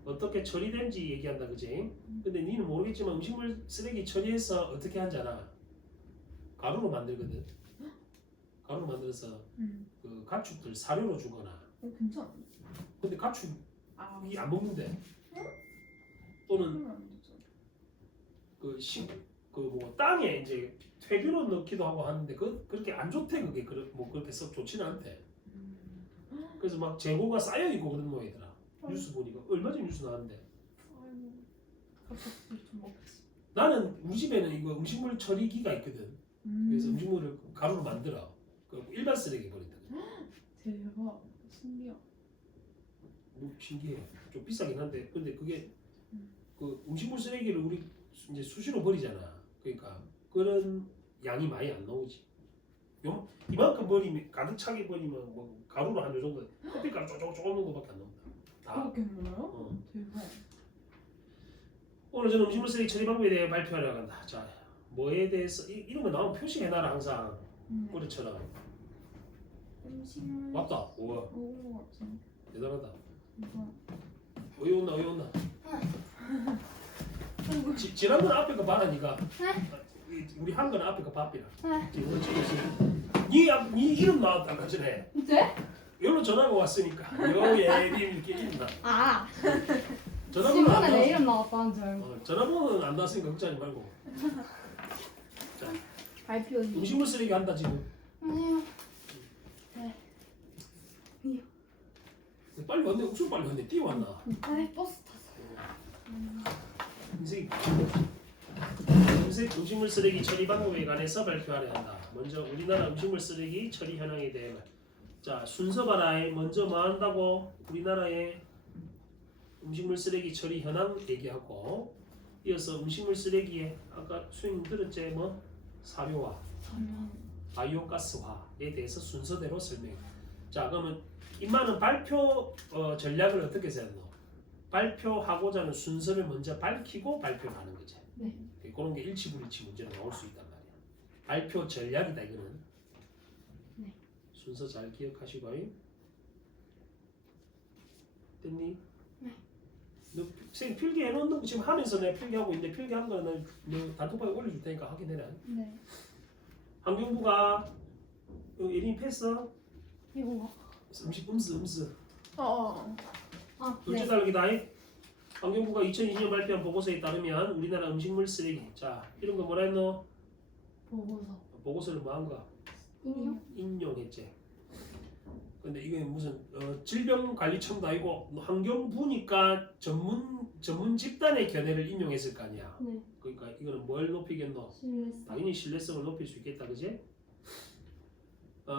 어떻게 처리된지 얘기한다, 그지? 근데 니는 모르겠지만 음식물 쓰레기 처리해서 어떻게 한잖아. 가루로 만들거든. 가루로 만들어서 그 가축들 사료로 주거나. 괜찮아. 근데 가축이 아, 안 먹는데. 또는 그러면 안 되죠. 뭐 땅에 이제 퇴비로 넣기도 하고 하는데 그렇게 안 좋대. 그게 그렇게 썩 좋지는 않대. 그래서 막 재고가 쌓여 있고 그런 모양이더라. 뉴스 보니까 얼마 전에 뉴스 나왔는데. 아이고, 갑자기 좀 먹겠어. 나는 우리 집에는 이거 음식물 처리기가 있거든. 그래서 음식물을 가루로 만들어. 그 일반 쓰레기 버린다. 대박, 신기해. 뭐 신기해. 좀 비싸긴 한데, 근데 그게 그 음식물 쓰레기를 우리 이제 수시로 버리잖아. 그러니까 그런 양이 많이 안 나오지. 이만큼 버리면 가득 차게 버리면 뭐 가루로 한 요 정도, 커피가루 조금 거밖에 안 나온다. 다. 그렇게 먹어요? 대박. 오늘 저는 음식물 쓰레기 처리 방법에 대해 발표하려고 한다. 자, 뭐에 대해서 이런 거 나오면 표시해놔라 항상. 꼬리처럼. 음식물. 맞다. 우와, 오, 같은. 대단하다. 이거. 어이 온나. 지난번 앞에 거 봐라 니가. 우리 한 거는 앞에 거 봐비라. 이거 찍었어. 니 이름 나왔다 아까 전에. 네? 여기로 전화가 왔으니까. 여예님 이렇게 이름 나. 아, 전화번호 안 신문에 내 나왔어. 이름 나왔다는 줄 알고. 전화번호는 안 나왔으니까 걱정하지 말고. 자, 발표. 음식물 쓰레기 한다 지금. 아니요. 빨리 왔네. 엄청 빨리 왔네. 뛰어왔나. 아니 버스 타서. 인생이 음색 음식물 쓰레기 처리 방법에 관해서 발표하려 한다. 먼저 우리나라 음식물 쓰레기 처리 현황에 대해. 자, 순서 봐라. 먼저 뭐 한다고? 우리나라의 음식물 쓰레기 처리 현황 얘기하고, 이어서 음식물 쓰레기에 아까 수행님 들었지? 뭐 사료화, 바이오가스화에 대해서 순서대로 설명해. 자, 그러면 임마는 발표 전략을 어떻게 세웠노? 발표하고자 하는 순서를 먼저 밝히고 발표를 하는 거지. 네. 그런 게 일치불일치 문제로 나올 수 있단 말이야. 발표 전략이다 이거는. 네. 순서 잘 기억하시고. 됐니? 네. 너 선생님 필기 해놓는 거 지금 하면서 내가 필기하고 있는데 필기한 거는 너 단톡방에 올려줄 테니까 확인해라. 네. 환경부가 예린 패스 이거. 음스 아, 둘째 네. 달기다. 환경부가 2020년 발표한 보고서에 따르면 우리나라 음식물 쓰레기, 자 이런 거 뭐라 했노? 보고서. 보고서를 뭐 한 거? 인용? 인용했지. 근데 이게 무슨 질병관리청도 아니고 환경부니까 전문 집단의 견해를 인용했을 거 아니야. 네. 그러니까 이거는 뭘 높이겠노? 신뢰성. 당연히 신뢰성을 높일 수 있겠다, 그지?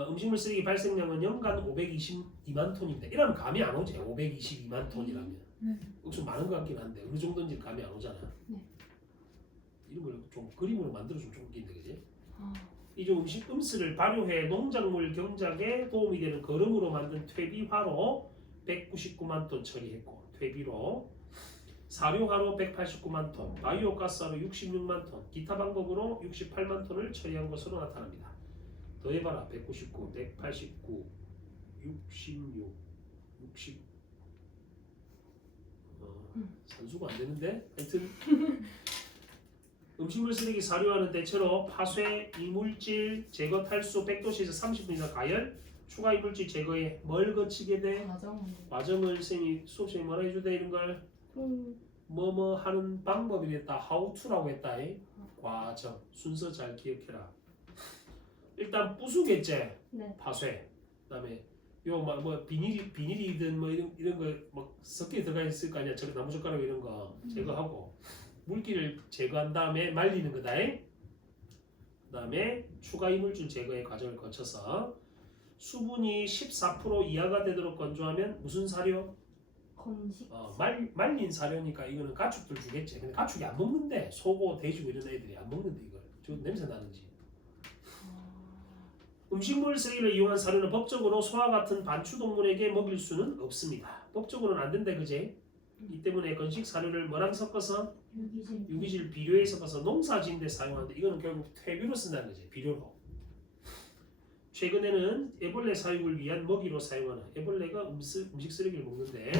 음식물 쓰레기 발생량은 연간 522만 톤인데 이러면 감이 안 오지. 522만 톤이라면 좀 많은 것 같긴 한데 어느 정도인지 감이 안 오잖아. 네. 이런 걸 좀 그림으로 만들어주면 좋겠는데, 그지? 아, 이중 음스를 발효해 농작물 경작에 도움이 되는 거름으로 만든 퇴비화로 199만 톤 처리했고, 퇴비로 사료화로 189만 톤, 바이오가스화로 66만 톤, 기타 방법으로 68만 톤을 처리한 것으로 나타납니다. 더해봐라. 199, 189, 66, 60. 산수가 안 되는데 하여튼 음식물 쓰레기 사료화는 대체로 파쇄, 이물질, 제거 탈수 100도씨에서 30분 이상 가열, 추가 이물질 제거에 뭘 거치게 돼? 과정. 과정을 수업생이 뭐라 해주대 이런 걸 뭐뭐 하는 방법이 됐다. how to라고 했다. 과정 순서 잘 기억해라. 일단 부수겠지. 네. 파쇄. 그다음에 요 뭐 비닐이든 뭐 이런 거막 섞여 들어가 있을 거 아니야. 저 나무 젓가락 이런 거 제거하고 물기를 제거한 다음에 말리는 거다. 그다음에 추가 이물질 제거의 과정을 거쳐서 수분이 14% 이하가 되도록 건조하면 무슨 사료? 건식. 말린 사료니까 이거는 가축들 주겠지. 근데 가축이 안 먹는데 소고 돼지고 이런 애들이 안 먹는데 이걸 저 냄새 나는지. 음식물 쓰레기를 이용한 사료는 법적으로 소와 같은 반추동물에게 먹일 수는 없습니다. 법적으로는 안 된다, 그제? 이 때문에 건식 사료를 뭐랑 섞어서 유기질 비료에 섞어서 농사짓는 데 사용하는데 이거는 결국 퇴비로 쓴다는 거지. 비료로. 최근에는 애벌레 사육을 위한 먹이로 사용하는 애벌레가 음식 쓰레기를 먹는데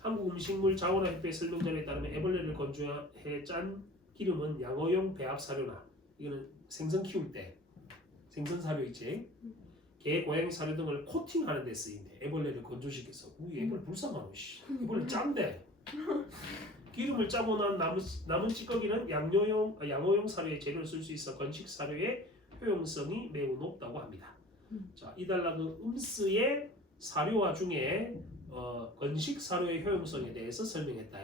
한국음식물자원학회 설명전에 따르면 애벌레를 건조해 짠 기름은 양어용 배합 사료나 이거는 생선 키울 때 생선 사료 있지. 개, 고양이 사료 등을 코팅하는 데 쓰인대. 애벌레를 건조시켜서. 우리 애벌레 불쌍하노. 애벌레 짠데. 기름을 짜고 난 남은 찌꺼기는 양어용 사료에 재료를 쓸 수 있어 건식 사료의 효용성이 매우 높다고 합니다. 자, 이달라 그 음스의 사료화 중에 건식 사료의 효용성에 대해서 설명했다.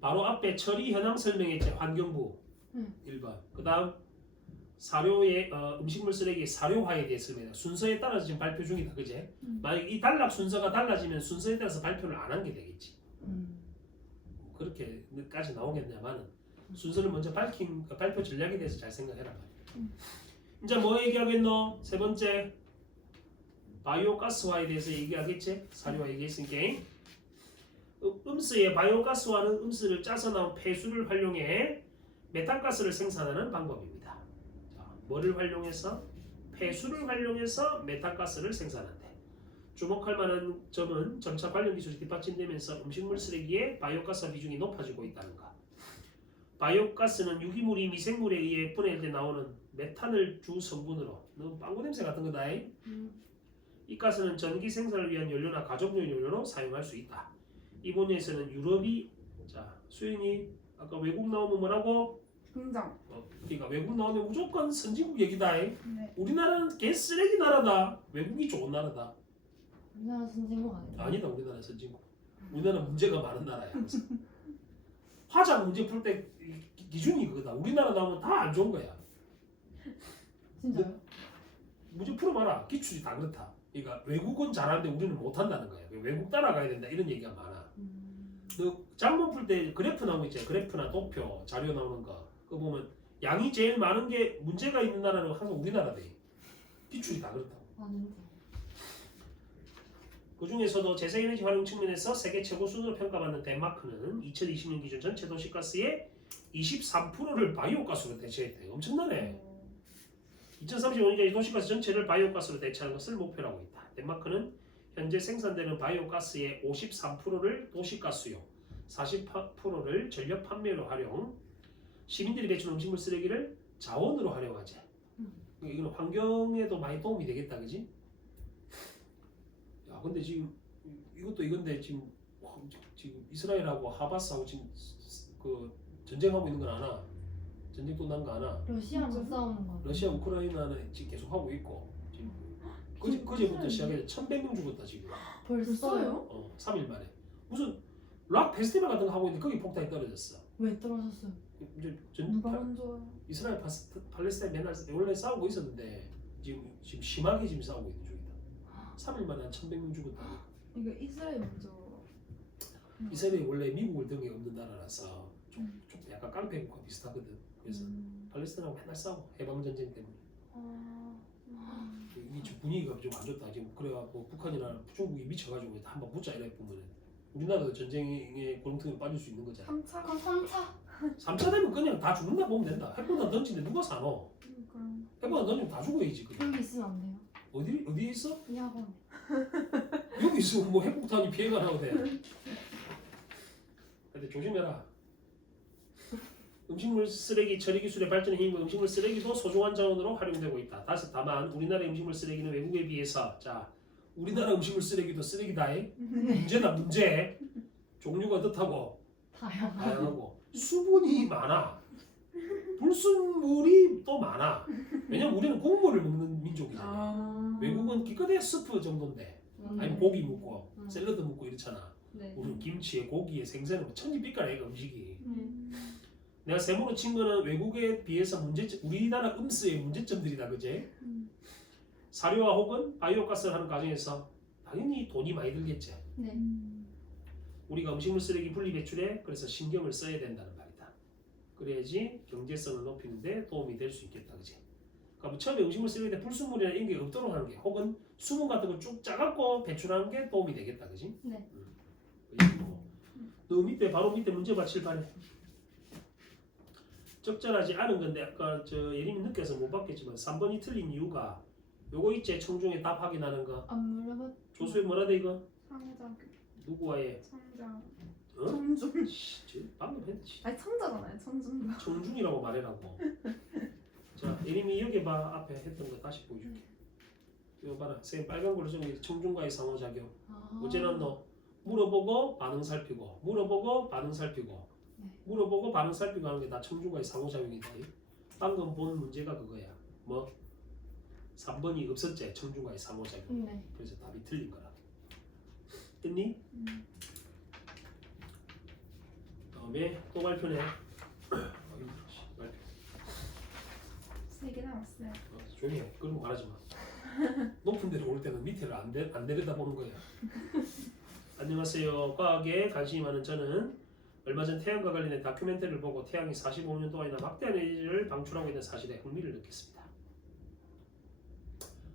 바로 앞에 처리 현황 설명했지. 환경부 1번. 그 다음 사료의 음식물 쓰레기 사료화에 대해서 설명해. 순서에 따라서 지금 발표 중이다, 그제? 만약 이 단락 순서가 달라지면 순서에 따라서 발표를 안 한 게 되겠지. 그렇게까지 나오겠냐마는 순서를 먼저 밝힌 발표 전략에 대해서 잘 생각해라. 이제 뭐 얘기하겠노? 세 번째 바이오가스화에 대해서 얘기하겠지? 사료화 얘기했으니까. 음스의 바이오가스화는 음스를 짜서 나온 폐수를 활용해 메탄가스를 생산하는 방법입니다. 뭐를 활용해서? 폐수를 활용해서 메탄가스를 생산한대. 주목할 만한 점은 점차 관련 기술이 뒷받침되면서 음식물 쓰레기의 바이오가스 비중이 높아지고 있다는 것. 바이오가스는 유기물이 미생물에 의해 분해될 때 나오는 메탄을 주 성분으로 너무 빵구 냄새 같은 거다. 이 가스는 전기 생산을 위한 연료나 가정용 연료로 사용할 수 있다. 이 분야에서는 유럽이 수연이 아까 외국 나오면 뭐라고? 긍정. 그러니까 외국 나오면 무조건 선진국 얘기다. 네. 우리나라는 개쓰레기 나라다. 외국이 좋은 나라다. 우리나라 선진국 아니에요? 아니다. 우리나라 선진국. 우리나라 문제가 많은 나라야. 화작 문제 풀 때 기준이 그거다. 우리나라 나오면 다 안 좋은 거야. 진짜요? 문제 풀어봐라. 기출이 다 그렇다. 그러니까 외국은 잘하는데 우리는 못한다는 거야. 외국 따라가야 된다. 이런 얘기가 많아. 너 작문 풀 때 그래프 나오고 있지. 그래프나 도표 자료 나오는 거. 그거 보면 양이 제일 많은 게 문제가 있는 나라는 항상 우리나라대. 기출이 다 그렇다고. 아닌데. 그 중에서도 재생에너지 활용 측면에서 세계 최고 순으로 평가받는 덴마크는 2020년 기준 전체 도시가스의 23%를 바이오가스로 대체했대요. 엄청나네. 2035년까지 도시가스 전체를 바이오가스로 대체하는 것을 목표로 하고 있다. 덴마크는 현재 생산되는 바이오가스의 53%를 도시가스용, 40%를 전력 판매로 활용, 시민들이 배출한 음식물 쓰레기를 자원으로 활용하지. 이거는 환경에도 많이 도움이 되겠다, 그지? 야, 근데 지금 이것도 이건데 지금 이스라엘하고 하마스하고 지금 그 전쟁하고 있는 건 아나? 전쟁도 난 거 아나? 러시아랑 싸우는 거. 러시아 우크라이나는 지금 계속 하고 있고 지금 그제부터 시작해서 1,100명 죽었다 지금. 벌써요? 3일 만에. 무슨 락 페스티벌 같은 거 하고 있는데 거기 폭탄이 떨어졌어. 왜 떨어졌어요? 이제 누가 먼저? 이스라엘 팔레스타인 맨날 원래 싸우고 있었는데 지금 심하게 지금 싸우고 있는 중이다. 3일 만에 한 1,100명 죽었다. 이거 이스라엘 먼저. 이스라엘이 원래 미국을 등에 없는 나라라서 좀 약간 깡패국과 비슷하거든. 그래서 팔레스타인하고 맨날 싸워. 해방 전쟁 때문에. 이 지금 분위기가 좀 안 좋다. 지금 그래갖고 북한이나 중국이 미쳐가지고 한번 붙자 이래 보면은 우리나라도 전쟁의 골동품에 빠질 수 있는 거잖아. 3차? 그럼 3차? 3차 되면 그냥 다 죽는다 보면 된다. 핵보다 던지는데 누가 사노? 그럼. 핵보다 던지면 다 죽어야지. 그냥. 여기 있으면 안 돼요. 어디에 있어? 이 학원에. 여기 있으면 뭐 핵폭탄이 피해가 나고 돼. 근데 조심해라. 음식물 쓰레기 처리 기술의 발전에 힘입어 음식물 쓰레기도 소중한 자원으로 활용되고 있다. 다만 우리나라의 음식물 쓰레기는 외국에 비해서 자 우리나라 음식물 쓰레기도 쓰레기다에 문제다 문제. 종류가 어떻다고 다양하고 수분이 많아. 불순물이 또 많아. 왜냐면 우리는 국물을 먹는 민족이잖아. 외국은 기껏해야 스프 정도인데 아니면 고기 먹고 샐러드 먹고 이렇잖아. 네. 우리는 김치에 고기에 생선에 뭐 천지빛깔 음식이. 내가 세모로 친 거는 외국에 비해서 우리나라 음수의 문제점들이다, 그제? 사료화 혹은 바이오가스를 하는 과정에서 당연히 돈이 많이 들겠지. 네. 우리가 음식물 쓰레기 분리 배출에 그래서 신경을 써야 된다는 말이다. 그래야지 경제성을 높이는데 도움이 될 수 있겠다, 그지? 그러니까 처음에 음식물 쓰레기에 불순물이나 이런 게 없도록 하는 게 혹은 수분 같은 거 쭉 짜갖고 배출하는 게 도움이 되겠다, 그지? 네. 너 밑에 바로 밑에 문제 받칠 바래. 적절하지 않은 건데 아까 저 예림이 느껴서 못 받겠지만 3번이 틀린 이유가 요거 있지 청중에 답 확인하는 거. 안 물어봤. 조수에 뭐라 돼 이거? 상자, 누구와의? 청자, 어? 청중. 방금 했지. 아니 청자잖아요. 청중가. 청중이라고 말해라고. 자 예림이 여기 봐 앞에 했던 거 다시 보여줄게. 이거 봐라. 선생님 빨간 걸로 적은 청중과의 상호작용. 어제는 너 물어보고 반응 살피고 물어보고 반응 살피고 물어보고 반응 살피고 하는 게 다 청중과의 상호작용이다. 방금 본 문제가 그거야. 뭐 3번이 없었지 청중과의 상호작용. 네. 그래서 답이 틀린 거라. 됐니? 다음에 또 발표네. 발표. 3개 남았어요. 조용히 해. 그런 거 말하지 마. 높은 데로 올 때는 밑에를 안 내려다보는 거야. 안녕하세요. 과학에 관심이 많은 저는 얼마 전 태양과 관련된 다큐멘터리를 보고 태양이 45년 동안이나 막대한 에너지를 방출하고 있는 사실에 흥미를 느꼈습니다.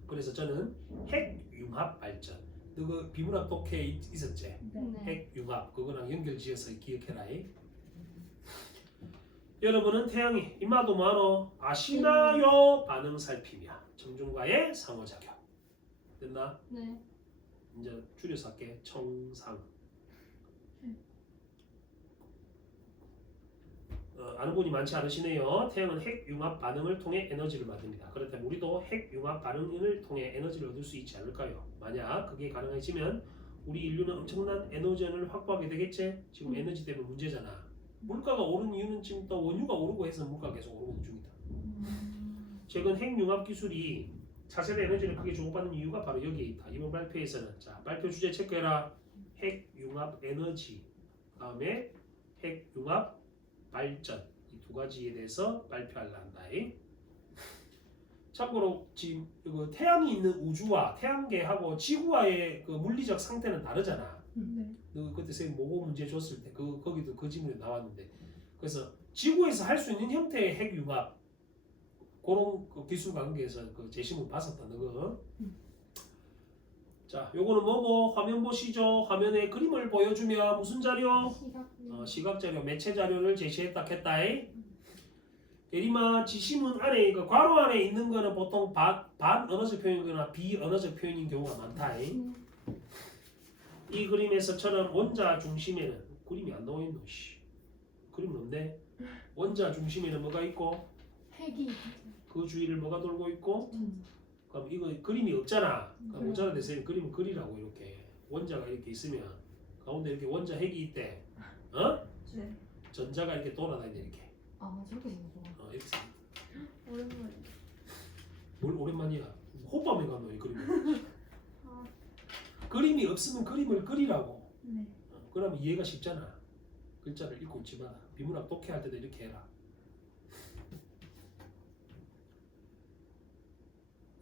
그래서 저는 핵융합 발전, 그 비문학 독해에 있었지? 네. 핵융합, 그거랑 연결지어서 기억해라. 여러분은 태양이 이마도 많어 아시나요? 반응 살피며 청중과의 상호작용. 됐나? 네. 이제 줄여서 할게. 청상. 아는 분이 많지 않으시네요. 태양은 핵융합 반응을 통해 에너지를 만듭니다. 그렇다면 우리도 핵융합 반응을 통해 에너지를 얻을 수 있지 않을까요? 만약 그게 가능해지면 우리 인류는 엄청난 에너지원을 확보하게 되겠지? 지금 에너지 때문에 문제잖아. 물가가 오른 이유는 지금 또 원유가 오르고 해서 물가가 계속 오르고 중이다. 최근 핵융합 기술이 차세대 에너지를 크게 주고받는 이유가 바로 여기에 있다. 이번 발표에서는 자 발표 주제 체크해라. 핵융합 에너지 다음에 핵융합 발전 이 두 가지에 대해서 발표하려 한다. 참고로 지금 그 태양이 있는 우주와 태양계하고 지구와의 그 물리적 상태는 다르잖아. 네. 너 그때 선생님 모고 문제 줬을 때 거기도 그 질문이 나왔는데 그래서 지구에서 할 수 있는 형태의 핵융합 그런 그 기술 관계에서 그 제시문 봤었다는 거. 자, 요거는 뭐고 화면 보시죠. 화면에 그림을 보여주며 무슨 자료? 시각 자료, 매체 자료를 제시했다 했다. 예림아 지시문 안에 그 괄호 안에 있는 거는 보통 반 언어적 표현이거나 비언어적 표현인 경우가 많다. 이 그림에서처럼 원자 중심에는 그림이 안 나와 있노. 그림은 없네. 원자 중심에는 뭐가 있고 핵이. 그 주위를 뭐가 돌고 있고 그럼 이거 그림이 없잖아. 그럼 오자라 대세는 그림을 그리라고 이렇게 원자가 이렇게 있으면 가운데 이렇게 원자 핵이 있대. 어? 네. 전자가 이렇게 돌아다니네 이렇게. 아 저렇게 생겼구나. 이렇게. 오랜만에. 뭘 오랜만이야. 호밤에 갔노 이 그림. 아, 그림이 없으면 그림을 그리라고. 네. 그러면 이해가 쉽잖아. 글자를 읽고 있지 마라. 비문학 독해할 때도 이렇게 해라.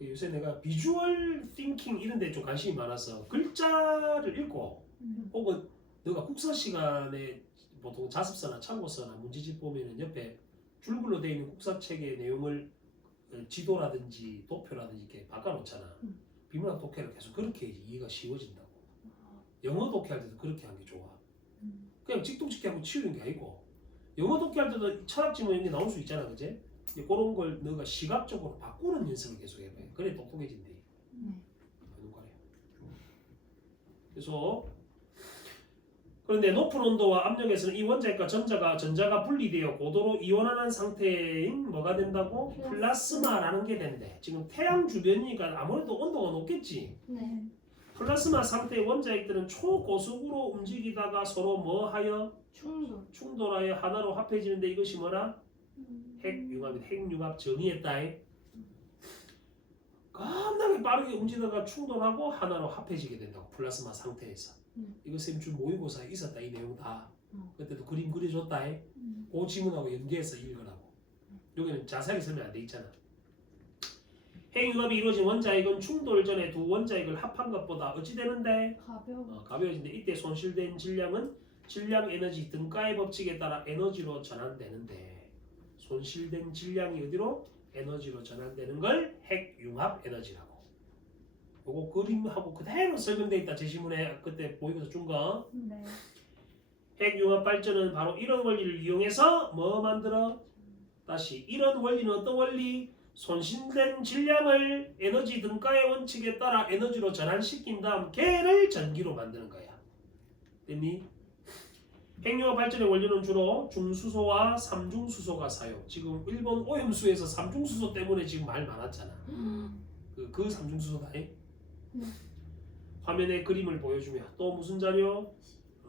요새 내가 비주얼 띵킹 이런 데 좀 관심이 많아서 글자를 읽고 혹은 너가 국사 시간에 보통 자습서나 참고서나 문제집 보면은 옆에 줄글로 되어 있는 국사책의 내용을 지도라든지 도표라든지 이렇게 바꿔놓잖아. 비문학 독해를 계속 그렇게 해야지 이해가 쉬워진다고. 영어 독해할 때도 그렇게 하는 게 좋아. 그냥 직독직하고 치우는 게 아니고 영어 독해할 때도 철학지문 이런 게 나올 수 있잖아, 그제? 그런 걸 너가 시각적으로 바꾸는 연습을 계속 해봐요. 그래 똑똑해진대. 하는 거래요. 그래서 그런데 높은 온도와 압력에서는 이 원자핵과 전자가 분리되어 고도로 이온화한 상태인 뭐가 된다고? 플라스마라는 게 된대. 지금 태양 주변이니까 아무래도 온도가 높겠지. 네. 플라스마 상태의 원자핵들은 초고속으로 움직이다가 서로 뭐하여? 충돌. 충돌하여 하나로 합해지는데 이것이 뭐라? 핵융합이다. 핵융합 정의했다. 겁나게 빠르게 움직이다가 충돌하고 하나로 합해지게 된다고. 플라스마 상태에서. 이거 쌤줄 모의고사에 있었다. 이 내용 다. 그때도 그림 그려줬다. 그 지문하고 연계해서 읽으라고. 여기는 자세하게 설명 안 돼 있잖아. 핵융합이 이루어진 원자핵은 충돌 전에 두 원자핵을 합한 것보다 어찌 되는데? 가벼워. 가벼워진데 이때 손실된 질량은 질량 에너지 등가의 법칙에 따라 에너지로 전환되는데 손실된 질량이 어디로? 에너지로 전환되는 걸 핵융합 에너지라고. 요거 그림하고 그대로 설명돼 있다. 제시문에 그때 보이고서 준 거. 네. 핵융합 발전은 바로 이런 원리를 이용해서 뭐 만들어? 다시 이런 원리는 어떤 원리? 손실된 질량을 에너지 등가의 원칙에 따라 에너지로 전환시킨 다음 걔를 전기로 만드는 거야. 됐니? 핵융합 발전의 원료는 주로 중수소와 삼중수소가 사용. 지금 일본 오염수에서 삼중수소 때문에 지금 말 많았잖아. 그 삼중수소다. 화면에 그림을 보여주며 또 무슨 자료?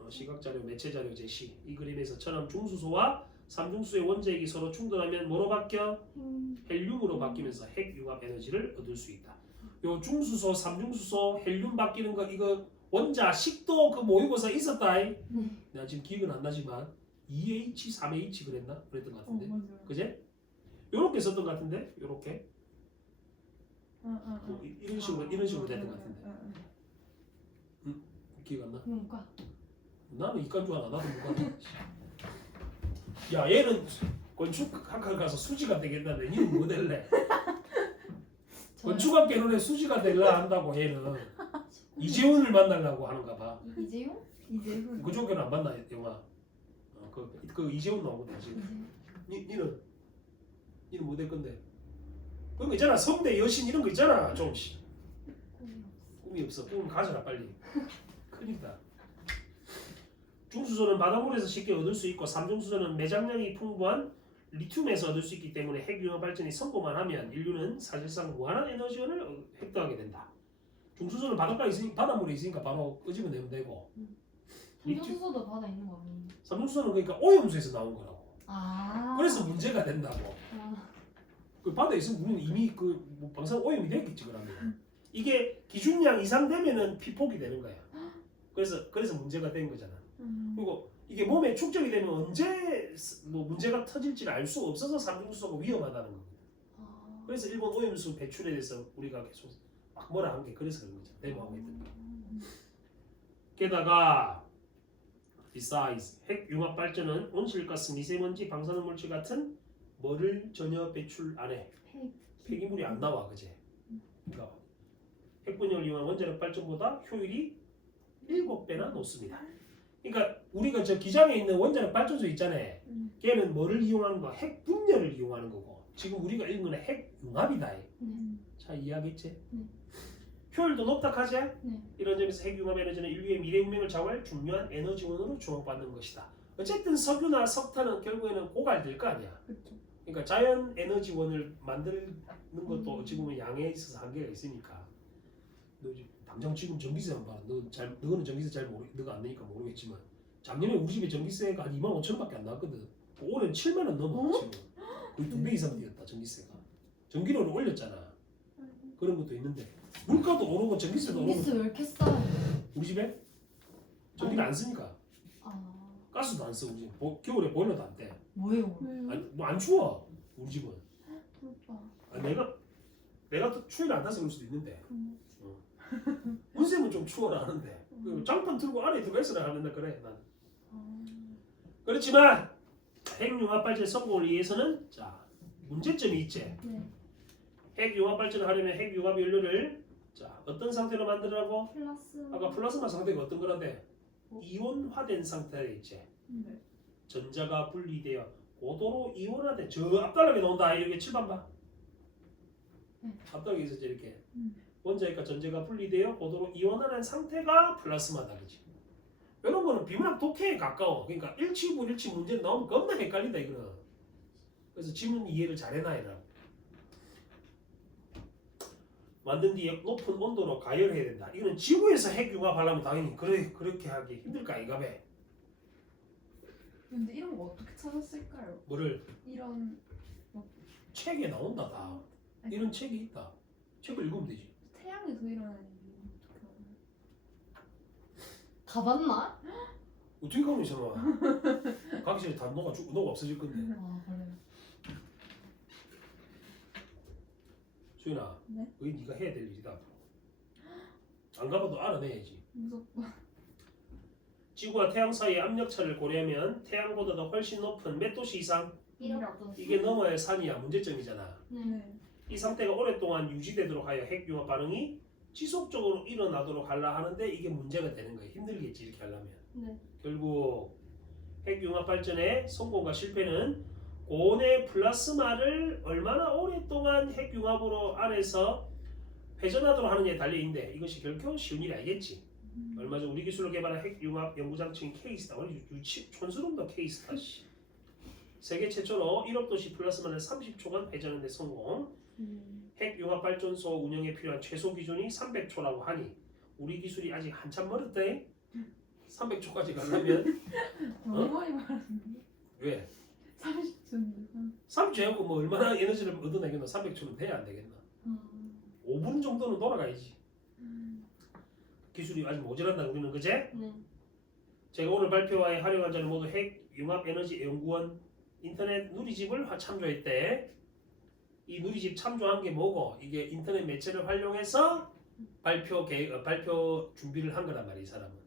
시각자료, 매체자료 제시. 이 그림에서처럼 중수소와 삼중수소의 원자핵이 서로 충돌하면 뭐로 바뀌어? 헬륨으로 바뀌면서 핵융합 에너지를 얻을 수 있다. 요 중수소, 삼중수소, 헬륨 바뀌는 거 이거 원자식도 그 모의고사 있었다. 내가 지금 기억은 안 나지만 2H, 3H 그랬나? 그랬던 것 같은데. 맞아요. 그제? 요렇게 썼던 것 같은데. 요렇게. 이런 식으로 됐던 것 같은데. 기억 안 나? 문과. 나는 이과인 줄 알아. 나도 문과. 야 얘는 건축학과 가서 수지가 되겠다는데 니는 뭐 될래? 건축학개론에 수지가 되려 한다고 얘는 이재훈을 만나려고 하는가 봐. 이재용? 이재훈. 그쪽에는 안 봤나 영화? 그 이재훈 나오거든 지금. 니는 뭐 될 건데? 그런 거 있잖아. 성대 여신 이런 거 있잖아. 좀 꿈이 없어. 꿈 가져라 빨리. 큰일이다. 중수소는 바닷물에서 쉽게 얻을 수 있고 삼중수소는 매장량이 풍부한 리튬에서 얻을 수 있기 때문에 핵융합 발전이 성공만 하면 인류는 사실상 무한한 에너지원을 획득하게 된다. 중수소는 바닷물에 있으니까 바로 끄집어 내면 되고 삼중수소도 바다 있는 거 아니에요? 삼중수소는 그러니까 오염수에서 나온 거라고. 아. 그래서 문제가 된다고. 그 바다에 있으면 우리는 이미 뭐 방사능 오염이 됐겠지 그러면. 이게 기준량 이상 되면은 피폭이 되는 거야. 그래서 문제가 된 거잖아. 그리고 이게 몸에 축적이 되면 언제 뭐 문제가 터질지를 알 수 없어서 삼중수소가 위험하다는 거거든. 그래서 일본 오염수 배출에 대해서 우리가 계속 막 뭐라 한 게 그래서 그런 거죠. 대모하고 있던 거. 게다가 besides 핵융합 발전은 온실가스, 미세먼지, 방사능 물질 같은 뭐를 전혀 배출 안 해. 폐기물이 안 나와, 그제? 그러니까 핵분열을 이용한 원자력 발전보다 효율이 7배나 높습니다. 그러니까 우리가 저 기장에 있는 원자력 발전소 있잖아요. 걔는 뭐를 이용하는 거야? 핵분열을 이용하는 거고. 지금 우리가 읽은 거는 핵융합이다. 자, 이해하겠지? 효율도 높다 하지? 이런 점에서 핵융합 에너지는 인류의 미래 운명을 좌우할 중요한 에너지원으로 주목받는 것이다. 어쨌든 석유나 석탄은 결국에는 고갈될 거 아니야. 그렇죠. 그러니까 자연 에너지원을 만드는 것도 어찌 보면 양에 있어서 한계가 있으니까. 너 당장 지금 전기세 한 봐. 너는 전기세 잘 너가 안 내니까 모르겠지만 작년에 우리 집에 전기세가 한 25,000원밖에 안 나왔거든. 올해는 7만 원 넘어 지금. 거의 2배 이상 뛰었다 전기세가. 전기료를 올렸잖아. 그런 것도 있는데 물가도 오르고 전기세도 오르고. 전기세 왜 이렇게 싸요? 우리 집에 전기를 안 쓰니까. 가스도 안 써. 우리 집. 겨울에 보일러도 안 돼. 뭐예요? 아니 뭐 안 추워 우리 집은. 부럽다. 내가 또 추위를 안 타서 그럴 수도 있는데. 문쌤은 좀 추워라 하는데 장판 들고 안에 들어가 있어라 하는데 그래 난. 그렇지만 핵융합 발전 성공을 위해서는 자 문제점이 있지. 핵융합 발전을 하려면 핵융합 연료를 자 어떤 상태로 만들라고? 아까 플라스마 상태가 어떤 거라대? 이온화된 상태에 있지. 전자가 분리되어 고도로 이온화된 저 앞다락에 나온다. 이렇게 7번 봐. 앞다락에 있었지 이렇게. 원자핵과 전자가 분리되어 고도로 이온화된 상태가 플라스마다 그지. 이런 거는 비문학 독해에 가까워. 그러니까 일치 불일치 문제 나오면 겁나 헷갈린다 이거는. 그래서 지문 이해를 잘 해놔야. 만든 뒤에 높은 온도로 가열해야 된다. 이거는 지구에서 핵 융합하려면 당연히 그렇게 하기 힘들까 이가 배. 근데 이런 거 어떻게 찾았을까요? 뭐를 이런 책에 나온다 다. 이런 책이 있다. 책을 읽으면 되지. 태양에서 일어나는 일이 어떻게 알아요? 가봤나? 어떻게 가면 이상아. 각실에 다 녹아 없어질 건데. 아 그래. 수연아, 네? 그게 네가 해야 될 일이다. 안 가봐도 알아내야지. 무섭다. 지구와 태양 사이의 압력차를 고려하면 태양보다도 훨씬 높은 몇 도씨 이상? 이게 넘어야 할 산이야. 문제점이잖아. 네. 이 상태가 오랫동안 유지되도록 하여 핵융합 반응이 지속적으로 일어나도록 하려 하는데 이게 문제가 되는 거야. 힘들겠지 이렇게 하려면. 네. 결국 핵융합 발전의 성공과 실패는 고온의 플라스마를 얼마나 오랫동안 핵융합으로 안에서 회전하도록 하느냐에 달려있는데 이것이 결코 쉬운 일이 아니겠지. 얼마 전 우리 기술로 개발한 핵융합 연구장치인 케이스다. 우리 촌스러움도 케이스다. 세계 최초로 1억 도씨 플라스마를 30초간 회전하는 데 성공. 핵융합 발전소 운영에 필요한 최소 기준이 300초라고 하니 우리 기술이 아직 한참 멀었대. 300초까지 가려면 너무 많이 말하는데. 왜? 30초입니다. 3초 해갖고 뭐 얼마나 에너지를 얻어내겠나. 300초는 돼야 안 되겠나. 5분 정도는 돌아가야지. 기술이 아직 모자란다 우리는 그제? 네. 제가 오늘 발표회에 활용한 자는 모두 핵융합에너지연구원 인터넷 누리집을 참조했대. 이 누리집 참조한 게 뭐고? 이게 인터넷 매체를 활용해서 발표 준비를 한 거란 말이야 이 사람은.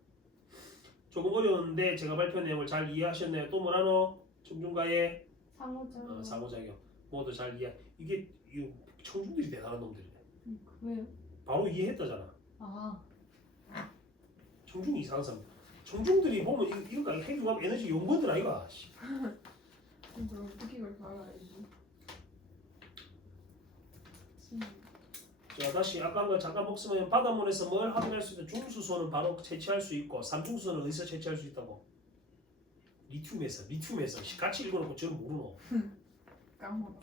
조금 어려운데 제가 발표 내용을 잘 이해하셨나요? 또 뭐라노? 청중과의 상호작용. 상호작용 모두 잘 이해. 이게 청중들이 대단한 놈들이네. 왜요? 바로 이해했다잖아. 아. 청중이 이상한 사람. 청중들이 보면 이거 핵융합 에너지 연구원들 아이가. 그럼 어떻게 이걸 알아야지? 자 다시 아까 한 거 잠깐 복습하면 바닷물에서 뭘 확인할 수 있다. 중수소는 바로 채취할 수 있고 삼중수소는 어디서 채취할 수 있다고? 리튬에서 같이 읽어놓고 저는 모르노. 까먹었어.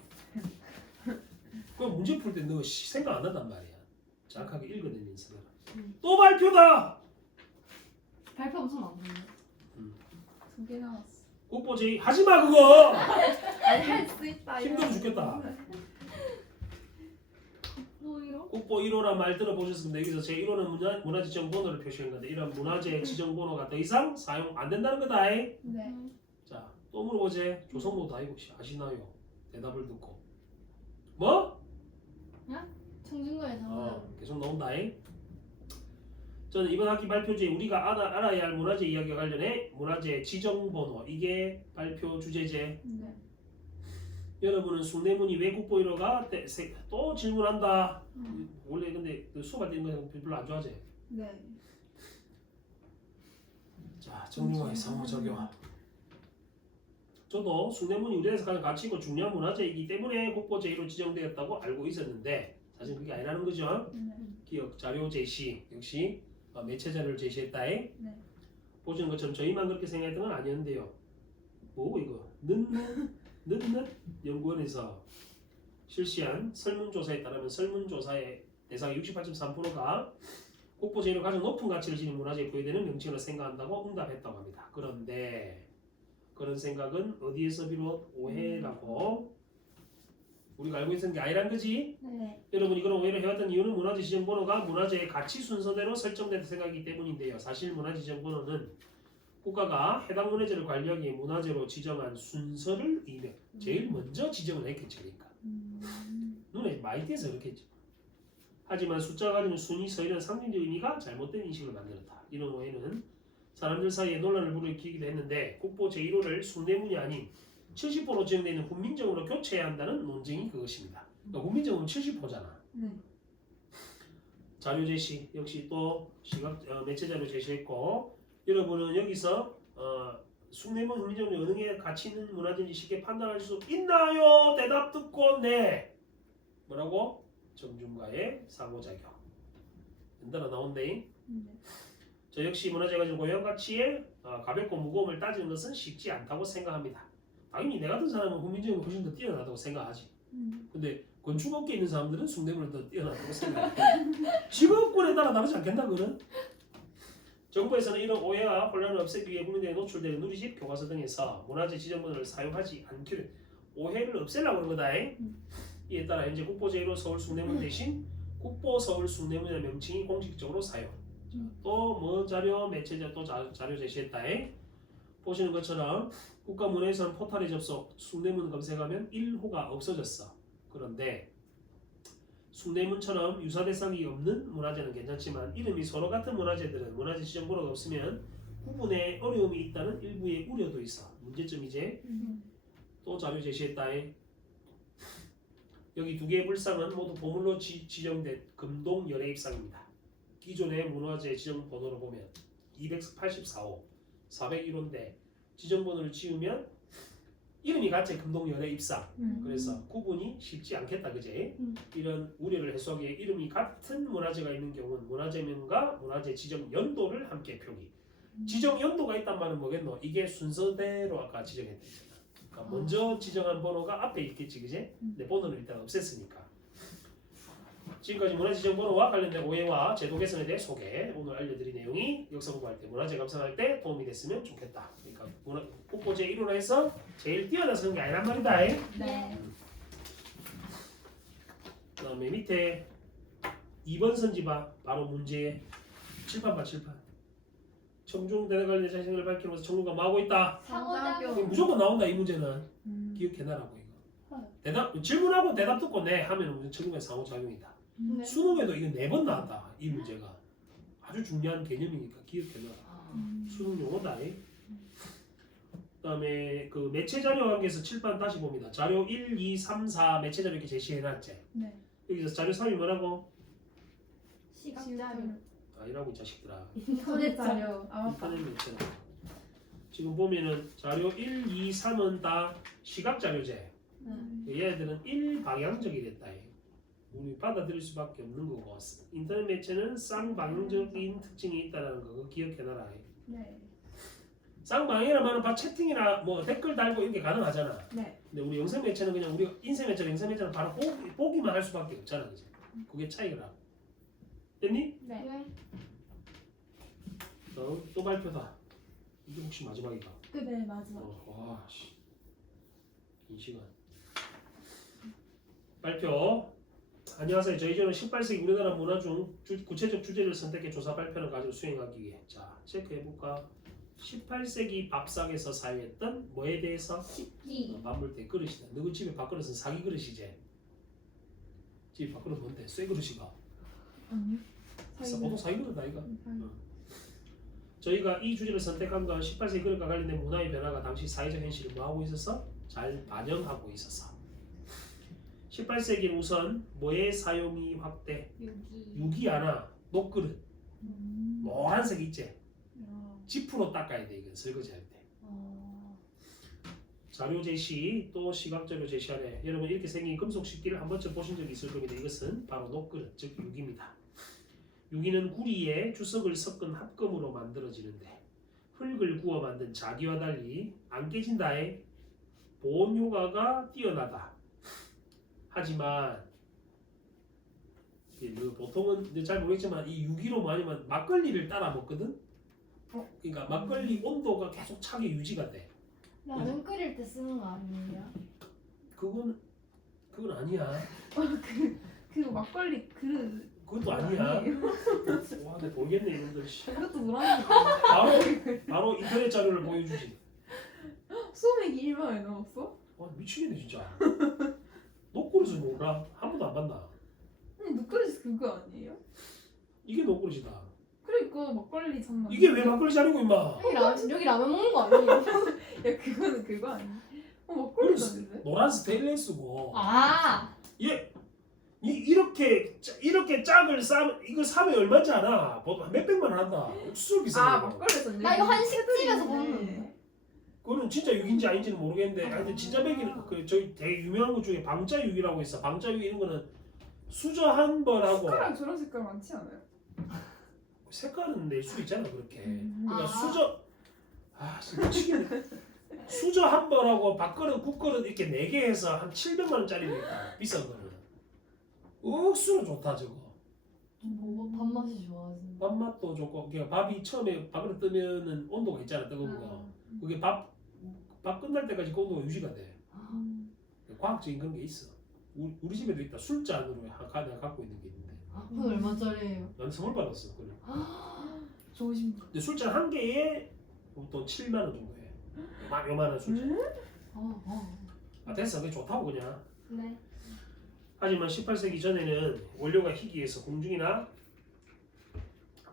그 문제 풀 때 너 생각 안 한단 말이야. 정확하게 읽어내는 사람. 음. 또 발표다. 발표 무슨 안 되네. 2개 나왔어. 국보제의 하지마 그거. 아니 할 수 있다. 힘들어 죽겠다. 뭐 이런? 국보 1호란 말 들어보셨습니다. 여기서 제 1호는 문화재 지정번호를 표시한 건데 이런 문화재 지정번호가 더 이상 사용 안 된다는 거다. 네. 자, 또 물어보지. 조성모도 아니고 아시나요? 대답을 듣고 뭐? 청중과의 상호작용. 계속 나온다. 저는 이번 학기 발표지에 우리가 알아야 할 문화재 이야기와 관련해 문화재 지정번호 이게 발표 주제제. 네. 여러분은 숭례문이 왜 국보 1호가 또 질문한다. 원래 근데 수업할 때 이런 거 별로 안 좋아하지? 네. 자, 정리와의 상호작용. 저도 숭례문이 우리나라에서 가장 가치 있고 중요한 문화재이기 때문에 국보 제1로 지정되었다고 알고 있었는데 사실 그게 아니라는 거죠. 네. 기억 자료 제시 역시 매체 자료를 제시했다. 네. 보시는 것처럼 저희만 그렇게 생각했던 건 아니었는데요. 뭐고 이거? 늦는 연구원에서 실시한 설문조사에 따르면 설문조사의 대상 68.3%가 국보 제1로 가장 높은 가치를 지닌 문화재에 부여되는 명칭으로 생각한다고 응답했다고 합니다. 그런데 그런 생각은 어디에서 비롯 오해라고 우리가 알고 있었던 게 아니란 거지. 네. 여러분이 그런 오해를 해왔던 이유는 문화재 지정번호가 문화재의 가치 순서대로 설정된 생각이기 때문인데요. 사실 문화재 지정번호는 국가가 해당 문화재를 관리하기 위해 문화재로 지정한 순서를 의미해. 제일 먼저 지정을 했겠지. 그러니까 눈에 많이 띄어서 그렇겠지. 하지만 숫자가 가지는 순위 서열은 상징적 의미가 잘못된 인식을 만들었다. 이런 오해는 사람들 사이에 논란을 불러일으키기도 했는데 국보 제1호를 숭례문이 아닌 70호로 지정되어 있는 훈민정음으로 교체해야 한다는 논쟁이 그것입니다. 그러니까 훈민정음은 70호잖아. 네. 자료 제시 역시 또 매체 자료 제시했고 여러분은 여기서 숭례문 훈민정음이 어느 게 가치 있는 문화재인지 쉽게 판단할 수 있나요? 대답 듣고 네. 뭐라고? 정중과의 상호작용. 연달아 나온대. 네. 저 역시 문화재 가지고 고유한 가치에 가볍고 무거움을 따지는 것은 쉽지 않다고 생각합니다. 당연히 내 같은 사람은 국민적인 훨씬 더 뛰어나다고 생각하지. 근데 건축업계에 있는 사람들은 숭례문을 더 뛰어나다고 생각해. 직업군에 따라 다르지 않겠나 그는? 정부에서는 이런 오해와 혼란을 없애기 위해 국민들에게 노출되는 누리집, 교과서 등에서 문화재 지정번호를 사용하지 않기로 오해를 없애려고 하는 거다. 이에 따라 현재 국보제1호 서울 숭례문 대신 국보 서울 숭례문이라는 명칭이 공식적으로 사용. 또 뭐 자료 매체자 또 자료 제시했다. 보시는 것처럼 국가문화유산 포털에 접속 숭례문 검색하면 1호가 없어졌어. 그런데 숭례문처럼 유사 대상이 없는 문화재는 괜찮지만 이름이 서로 같은 문화재들은 문화재 지정번호가 없으면 구분에 어려움이 있다는 일부의 우려도 있어. 문제점이지. 또 자료 제시했다. 여기 두 개의 불상은 모두 보물로 지정된 금동 열애입상입니다. 기존의 문화재 지정번호로 보면 284호, 401호인데 지정번호를 지우면 이름이 같이 금동 열애입상. 그래서 구분이 쉽지 않겠다, 그제? 이런 우려를 해소하기 위해 이름이 같은 문화재가 있는 경우는 문화재명과 문화재 지정 연도를 함께 표기. 지정 연도가 있단 말은 뭐겠노? 이게 순서대로 아까 지정했잖아. 그러니까 먼저 지정한 번호가 앞에 있겠지, 그제? 근데 번호를 일단 없앴으니까. 지금까지 문화지정번호와 관련된 오해와 제도 개선에 대해 소개. 오늘 알려드린 내용이 역사 공부할 때, 문화재 감상할 때 도움이 됐으면 좋겠다. 그러니까 국보제 1호로 해서 제일 뛰어나서는 게 아니란 말이다. 네. 그다음에 밑에 2번 선지 봐. 바로 문제 칠판 봐, 칠판. 청중대회 관련 자신을 밝히면서 청중과 뭐하고 있다? 상호작용. 이거 무조건 나온다, 이 문제는. 기억해놔라고 이거. 대답 질문하고 대답 듣고 네 하면은 무슨 청중간 상호작용이다. 네. 수능에도 이거 4번 나왔다. 이 문제가 아주 중요한 개념이니까 기억해놔라. 수능 용어다. 그다음에 그 매체 자료 관계에서 칠판 다시 봅니다. 자료 1, 2, 3, 4 매체 자료 이렇게 제시해놨지. 네. 여기서 자료 3이 뭐라고? 시각자료. 아니라고 이 자식들아. 인터넷 자료. 아 맞다. 인터넷 매체. 지금 보면은 자료 1, 2, 3은 다 시각 자료제. 얘들은 일방향적이 됐다. 우리 받아들일 수밖에 없는 거고 인터넷 매체는 쌍방향적인 특징이 있다는 거 그거 기억해놔라. 네. 쌍방향이라 말은 채팅이나 뭐 댓글 달고 이렇게 가능하잖아. 네. 근데 우리 영상 매체는 그냥 우리가 인쇄 매체나 영상 매체는 바로 보기만 할 수밖에 없잖아. 그치? 그게 차이가. 됐니? 네. 또 발표다. 이게 혹시 마지막이가? 네 마지막. 와 씨. 이 시간. 발표. 안녕하세요. 저희는 18세기 우리나라 문화 중 구체적 주제를 선택해 조사 발표를 가지고 수행하기 위해 자 체크해볼까? 18세기 밥상에서 사용했던 뭐에 대해서? 식기. 밥물 때 그릇이다. 너희 집에 밥그릇은 사기 그릇이지? 집 밥그릇 뭔데? 쇠 그릇이가? 아니요. 보통 사기 그릇 아이가? 저희가 이 주제를 선택한 건 18세기 그릇과 관련된 문화의 변화가 당시 사회적 현실을 뭐하고 있어서? 잘 반영하고 있어서 18세기는 우선 뭐의 사용이 확대? 유기 하나, 녹그릇 노란색 있지? 지프로 닦아야 돼 이건 설거지할 때 자료 제시 또 시각 자료 제시하래. 여러분 이렇게 생긴 금속 식기를 한 번쯤 보신 적이 있을 겁니다. 이것은 바로 녹그릇 즉 유기입니다. 유기는 구리에 주석을 섞은 합금으로 만들어지는데 흙을 구워 만든 자기와 달리 안 깨진다에 보온 효과가 뛰어나다. 하지만 보통은 잘 모르겠지만 이 유기로 아니면 막걸리를 따라 먹거든. 그러니까 막걸리 온도가 계속 차게 유지가 돼. 라면 끓일 때 쓰는 거 아니에요? 그건 아니야. 그 막걸리 그 그것도 아니야. 와, 내가 모르겠네 이놈들. 그것도 노란색. 바로 인터넷 자료를 보여주지. 소맥이 1번에 넣었어? 와 미치겠네 진짜. 녹그릇을 몰라? 한 번도 안 봤나? 아니 녹그릇이 그거 아니에요? 이게 녹그릇이다. 그러니까 막걸리 장난. 이게 왜 막걸리 자리고 임마? 여기 라면 먹는 거 아니에요? 야 그거는 그거 아니야? 막걸리 잖는데? 노란 스테인레스고. 아. 이렇게 짝을 이걸 사면 얼마인지 알아? 보통 몇백만 원 한다. 옥수수 비싸. 아 막걸리 잖네. 나 이거 한식집에서 먹는데. 그거는 진짜 육인지 아닌지는 모르겠는데, 하여튼 진짜 백이는 저희 되게 유명한 것 중에 방자육이라고 있어. 방자육 이런 거는 수저 한 번 하고 색깔랑 저런 색깔 많지 않아요? 색깔은 낼 수 있잖아 그렇게. 그러니까 아. 진짜 미치겠네. 수저 한 벌하고 밥그릇 국그릇 이렇게 4개 해서 한 700만 원짜리도 있다. 비싼 거는. 억수로 좋다 저거. 뭐 밥맛이 좋아지는. 밥맛도 좋고 그러니까 밥이 처음에 밥그릇 뜨면은 온도가 있잖아 뜨거운 거. 그게 밥 끝날 때까지 그 온도가 유지가 돼. 과학적인 그런 게 있어. 우리 집에도 있다. 술잔으로 내가 갖고 있는 게 있는데. 그건 얼마짜리예요? 나는 선물 받았어. 그래. 좋으신 분. 근데 술잔 한 개에 보통 7만 원 정도 해. 요만한 술잔. 됐어. 그게 좋다고 그냥. 네. 하지만 18세기 전에는 원료가 희귀해서 공중이나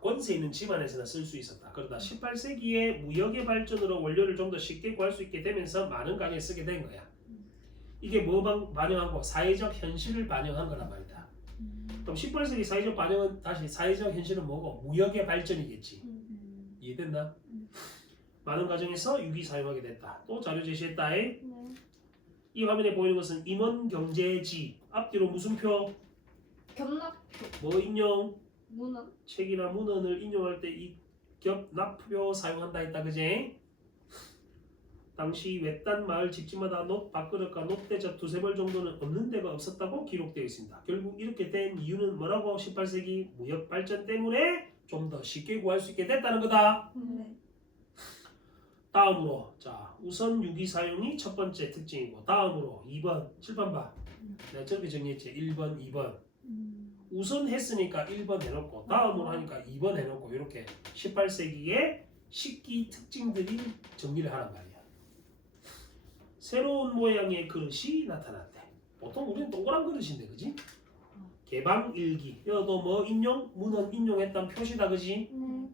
권세 있는 집안에서나 쓸 수 있었다. 그러다 18세기에 무역의 발전으로 원료를 좀 더 쉽게 구할 수 있게 되면서 많은 가게에 쓰게 된 거야. 이게 뭐 반영하고 사회적 현실을 반영한 거란 말이다. 그럼 18세기 사회적 반영은 다시 사회적 현실은 뭐고? 무역의 발전이겠지. 이해됐나? 많은 가정에서 유기 사용하게 됐다. 또 자료 제시했다. 네. 이 화면에 보이는 것은 임원 경제지. 앞뒤로 무슨 표? 겹납 뭐 인용? 문헌. 책이나 문헌을 인용할 때 이 겹납표 사용한다 했다. 그제? 당시 외딴 마을 집집마다 놋 밥그릇과 놋대접 2-3벌 정도는 없는 데가 없었다고 기록되어 있습니다. 결국 이렇게 된 이유는 뭐라고? 18세기 무역 발전 때문에 좀 더 쉽게 구할 수 있게 됐다는 거다. 네. 다음으로 자 우선 유기 사용이 첫 번째 특징이고 다음으로 2번 7번 봐. 내가 저렇게 정리했지. 1번 2번 우선 했으니까 1번 해놓고 다음으로 하니까 2번 해놓고 이렇게 18세기의 식기 특징들이 정리를 하란 말이야. 새로운 모양의 그릇이 나타났대. 보통 우리는 동그란 그릇인데 그지? 개방 일기 여도 뭐 인용? 문헌 인용했던 표시다 그지? 네.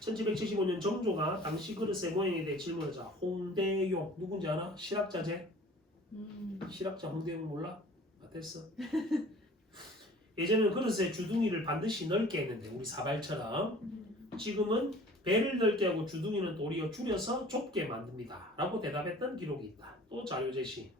1775년 정조가 당시 그릇의 모양에 대해 질문하자 홍대용 누군지 알아? 실학자제? 실학자 홍대용 몰라? 됐어. 예전에는 그릇에 주둥이를 반드시 넓게 했는데 우리 사발처럼 지금은 배를 넓게 하고 주둥이는 도리어 줄여서 좁게 만듭니다 라고 대답했던 기록이 있다. 또 자료 제시.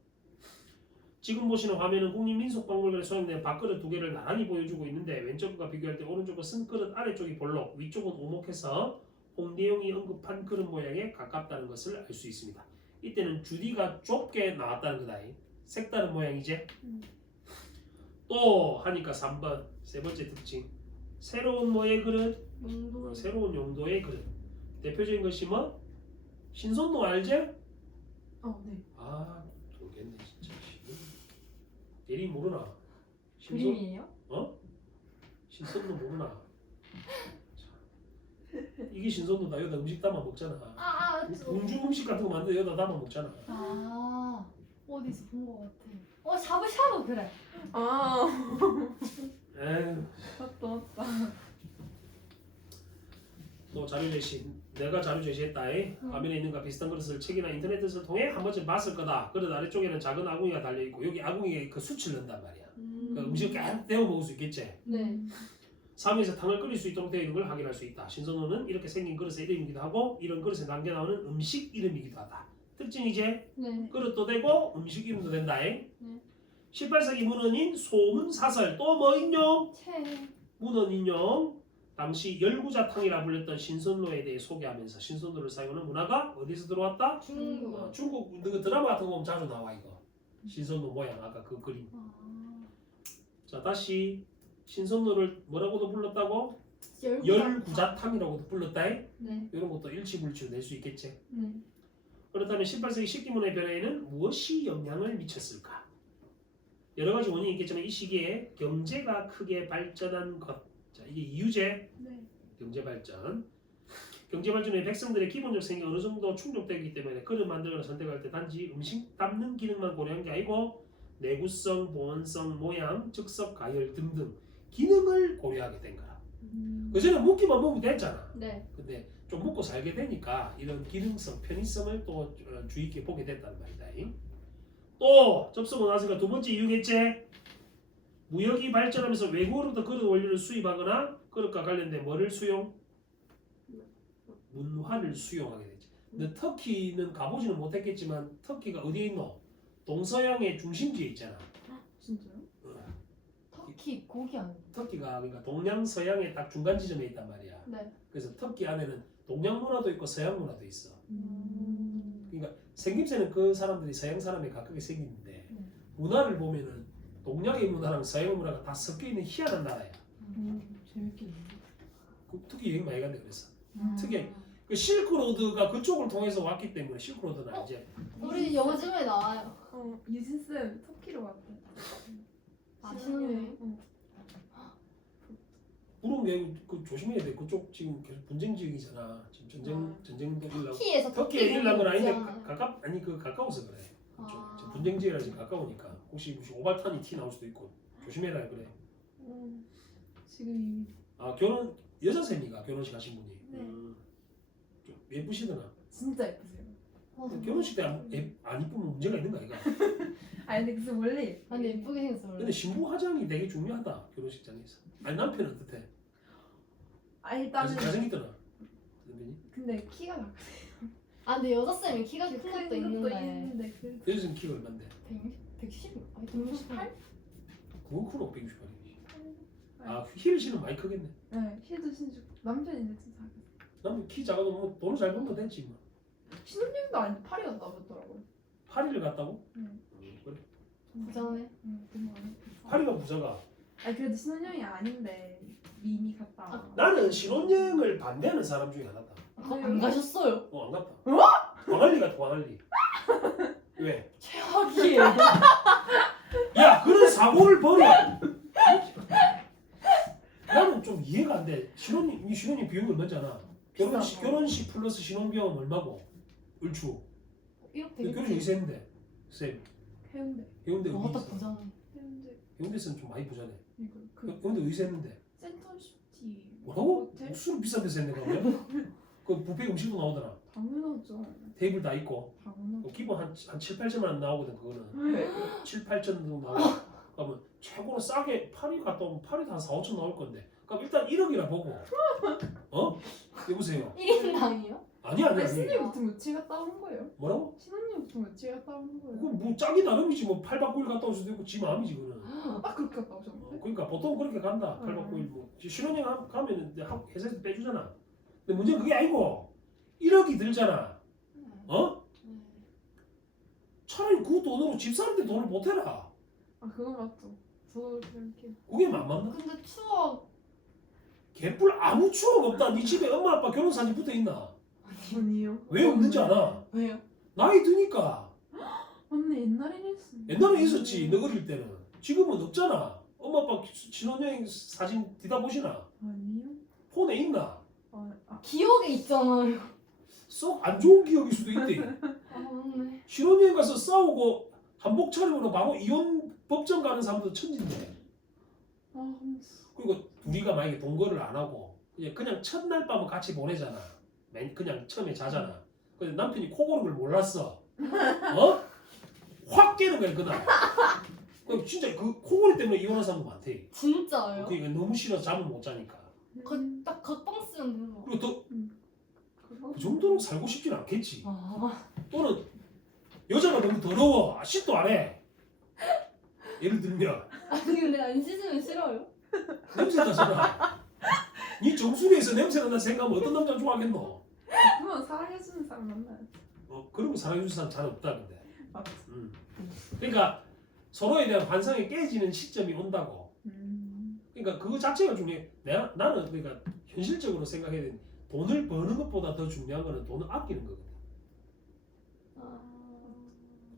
지금 보시는 화면은 국립민속박물관에 소장된 밥그릇 2개를 나란히 보여주고 있는데 왼쪽과 비교할 때 오른쪽은 쓴 그릇 아래쪽이 볼록 위쪽은 오목해서 홍대용이 언급한 그릇 모양에 가깝다는 것을 알 수 있습니다. 이때는 주디가 좁게 나왔다는 거다. 색다른 모양이지. 또 하니까 3번 세 번째 특징 새로운 뭐의 그릇? 새로운 용도의 그릇. 대표적인 것이 뭐? 신선도 알지? 네. 모르겠네 진짜. 예리 모르나? 그림이에요? 신선도 모르나? 이게 신선도다. 여기다 음식 담아 먹잖아. 공주 음식 같은 거 만들어 여기다 담아 먹잖아. 어디서 본 것 같아. 샤브샤브 그래. 에휴. 맞다. 또 자료 제시. 내가 자료 제시했다. 화면에 있는 거 비슷한 그릇을 책이나 인터넷에서 통해 한 번쯤 봤을 거다. 그릇 아래쪽에는 작은 아궁이가 달려 있고 여기 아궁이에 그 숯을 넣는단 말이야. 그 음식을 계속 데워 먹을 수 있겠지. 네. 사위에서 탕을 끓일 수 있도록 되어 있는 걸 확인할 수 있다. 신선호는 이렇게 생긴 그릇의 이름이기도 하고 이런 그릇에 남겨 나오는 음식 이름이기도 하다. 특징이지? 네. 그릇도 되고 음식 이름도 된다. 18세기 문헌인 소문사설 또 뭐 인용? 문헌 인용. 당시 열구자탕이라 불렸던 신선로에 대해 소개하면서 신선로를 사용하는 문화가 어디서 들어왔다? 중국. 중국 그 드라마 같은 거 보면 자주 나와 이거. 신선로 모양 아까 그 그림. 자 다시 신선로를 뭐라고도 불렀다고? 열구자탕이라고도 불렀다. 네. 이런 것도 일치불치로 낼 수 있겠지. 네. 그렇다면 18세기 식기문화의 변화에는 무엇이 영향을 미쳤을까? 여러 가지 원인이 있겠지만 이 시기에 경제가 크게 발전한 것. 자 이게 이유제. 경제 발전. 경제 발전에 백성들의 기본적 생계 어느 정도 충족되기 때문에 그릇 만들거나 선택할 때 단지 음식 담는 기능만 고려한 게 아니고 내구성, 보온성, 모양, 즉석, 가열 등등 기능을 고려하게 된 거라. 그전에 먹기만 먹으면 됐잖아. 네. 근데 좀 먹고 살게 되니까 이런 기능성, 편의성을 또 주의 있게 보게 됐다는 말이다. 또 접속은 나서가 두 번째 이유겠지. 무역이 발전하면서 외국으로부터 그릇 원료를 수입하거나 그릇과 관련된 뭐를 수용? 문화를 수용하게 되지. 근데 터키는 가보지는 못했겠지만 터키가 어디에 있노? 동서양의 중심지에 있잖아. 진짜요? 터키 고기 아니에요? 터키가 그러니까 동양 서양의 딱 중간 지점에 있단 말이야. 네. 그래서 터키 안에는 동양 문화도 있고 서양 문화도 있어. 음. 그러니까 생김새는 그 사람들이 서양 사람에 가깝게 생기는데 네. 문화를 보면은 동양의 문화랑 서양 문화가 다 섞여 있는 희한한 나라야. 재밌겠네. 특히 여행 많이 간다 그랬어. 음. 특이해. 그 실크로드가 그쪽을 통해서 왔기 때문에 실크로드는 어? 이제 우리 영어 찍음에 나와요. 유진 쌤 터키로 갔대. 신혼여행? 물은 외국 그 조심해야 돼. 그쪽 지금 계속 분쟁 지역이잖아. 지금 전쟁도 일라고. 터키에서 터키에 터키 일난 건 아닌데 있잖아요. 가까워서 그래. 그쪽 아. 지금 분쟁 지역이라 지금 가까우니까 혹시 무슨 오발탄이 티 나올 수도 있고 조심해라 그래. 지금 아 결혼 여자 쌤이가 결혼식 하신 분이. 네. 좀 예쁘시더나. 진짜 예쁘세요. 결혼식 때 안 이쁘면 문제가 있는 거 아이가? 아니 근데 그 원래 예쁘. 아니 예쁘게 생겼어 원래. 근데 신부 화장이 되게 중요하다 결혼식장에서. 아니 남편은 어떻대? 아 일단은 잘생겼더나. 남편이? 근데 키가 작아. 아 근데 여자 쌤이 키가 큰 것도 있는데. 그 여자 쌤 키가 얼마인데? 110? 아니 168? 그거 크로 168이지. 아 힐 신으면 많이 크겠네. 네, 힐도 신주. 남편인데 진짜 작아. 남편 키 작아도 뭐 돈을 잘 벌면 됐지 뭐. 신혼여행도 아닌데 파리 갔다 오셨더라고요. 파리를 갔다고? 응. 그래. 부자네. 응, 돈 많이. 파리가 부자가. 아니 그래도 신혼여행이 아닌데 이미 갔다. 와. 나는 신혼여행을 반대하는 사람 중에 하나다. 안 가셨어요? 안 갔다. 광안리 갔다 광안리. 왜? 최악이에요. 야 그런 사고를 버려. 나는 좀 이해가 안 돼. 신혼여행 비용이 얼마잖아. 결혼식 비싸죠. 결혼식 플러스 신혼비용 얼마고? 얼추. 1억 근데 되게 결혼식 어디서 했는데? 쌤. 해운대. 해운대 어, 다 어디서? 부자네. 해운대 해운대에서는 좀 많이 부자네. 이거 그 해운대 어디서 했는데? 센터시티. 뭐라고? 호텔? 술 비싼 데서 했네 그러면? 그 뷔페 음식도 나오더라. 당연하죠. 테이블 다 있고 당연하죠. 기본 한 7, 8천만 원 나오거든 그거는. 7, 8천 정도 나오고 그러면 최고로 싸게 파리 갔다 오면 파리도 한 4, 5천 나올 건데 그럼 일단 1억이라 보고 어? 여보세요? 1인당이요? 아니 아니 신혼여행부터 며칠 갔다 오는 거예요? 뭐라고? 신혼여행부터 며칠 갔다 오는 거예요? 그건 뭐 짝이 나름이지 뭐 8박 9일 갔다 올 수도 있고 지 마음이지 그거는. 딱 그렇게 갔다 오셨는데? 그러니까 보통 그렇게 간다. 8박 9일 뭐 신혼여행 가면은 이제 회사에서 빼주잖아. 근데 문제는 그게 아니고 1억이 들잖아. 어? 차라리 그 돈으로 집 사는데 돈을 보태라. 아 그건 맞죠. 저도 그렇게. 그게 맘 맞나? 근데 추억 개뿔 아무 추억 없다. 네 집에 엄마 아빠 결혼 사진 붙어 있나? 아니요. 왜 없는지 알아? 왜요? 나이 드니까. 언니 옛날에는 했어. 옛날에 있었지. 너 어릴 때는. 지금은 없잖아. 엄마 아빠 신혼여행 사진 뒤다 보시나? 아니요. 폰에 있나? 기억에 있잖아요. 썩 안 좋은 기억일 수도 있대. 아 맞네. 신혼여행 가서 싸우고 한복 차림으로 바로 이혼 법정 가는 사람도 천진데. 아 그리고 둘이가 만약에 동거를 안 하고 그냥 첫날 밤은 같이 보내잖아. 그냥 처음에 자잖아. 근데 남편이 코 고는 걸 몰랐어. 어? 확 깨는 거야 그날. 그럼 진짜 그 코골이 때문에 이혼한 사람도 많대. 진짜요? 그러니까 너무 싫어서 잠을 못 자니까. 딱 겉방 쓰면 되는 거. 그리고 더 그거 그 정도로 살고 싶진 않겠지. 아 또는 여자가 너무 더러워. 씻도 안 해. 예를 들면 아니 근데 안 씻으면 싫어요? 냄새 나잖아. 네 정수리에서 냄새 난다 생각하면 어떤 남자 좋아하겠노? 그건 사랑해주는 사람 만나야지. 그런 거 사랑해주는 사람 잘 없다 근데. 맞지. 그러니까 서로에 대한 환상이 깨지는 시점이 온다고. 음. 그러니까 그거 자체가 중요해. 나는 그러니까 현실적으로 생각해야 되는 돈을 버는 것보다 더 중요한 거는 돈을 아끼는 거거든. 아...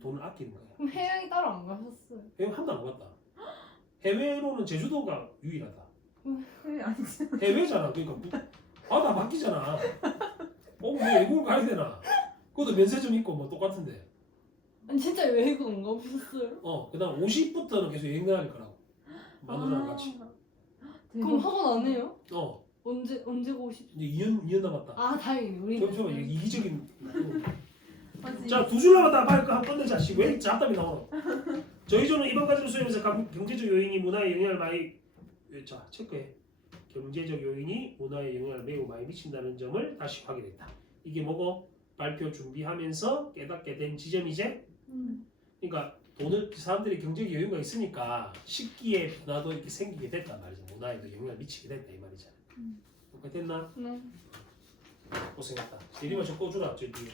돈을 아끼는 거야. 그럼 해외여행 따로 안 가셨어요? 해외 한 번도 안 갔다. 해외로는 제주도가 유일하다. 그게 아니지. 해외잖아. 그러니까 바다 바뀌잖아. 뭐 외국을 가야 되나? 그것도 면세점 있고 뭐 똑같은데. 아니 진짜 외국 안 가보셨어요? 그다음 50부터는 계속 여행 다닐 거라고. 마누라랑 같이. 그럼 학원 안 해요? 어 언제 가고 싶? 이제 2년 남았다. 아 다행이네 우리. 좀 이기적인. 맞지. 자, 두 줄 남았다. 빨리 한번 끝내자. 왜 잡담이 나오노? 저희 조는 이번 과제를 수행하면서 경제적 요인이 문화에 영향을 많이 체크해. 경제적 요인이 문화에 영향을 매우 많이 미친다는 점을 다시 확인했다. 이게 뭐고? 발표 준비하면서 깨닫게 된 지점이지? 그러니까 돈을 사람들이 경제적 여유가 있으니까 식기에 변화도 이렇게 생기게 됐단 말이죠. 문화에도 영향을 미치게 됐다 이 말이잖아. 그렇게 됐나? 네. 고생했다. 이리만 좀 꺼주라 저 뒤에.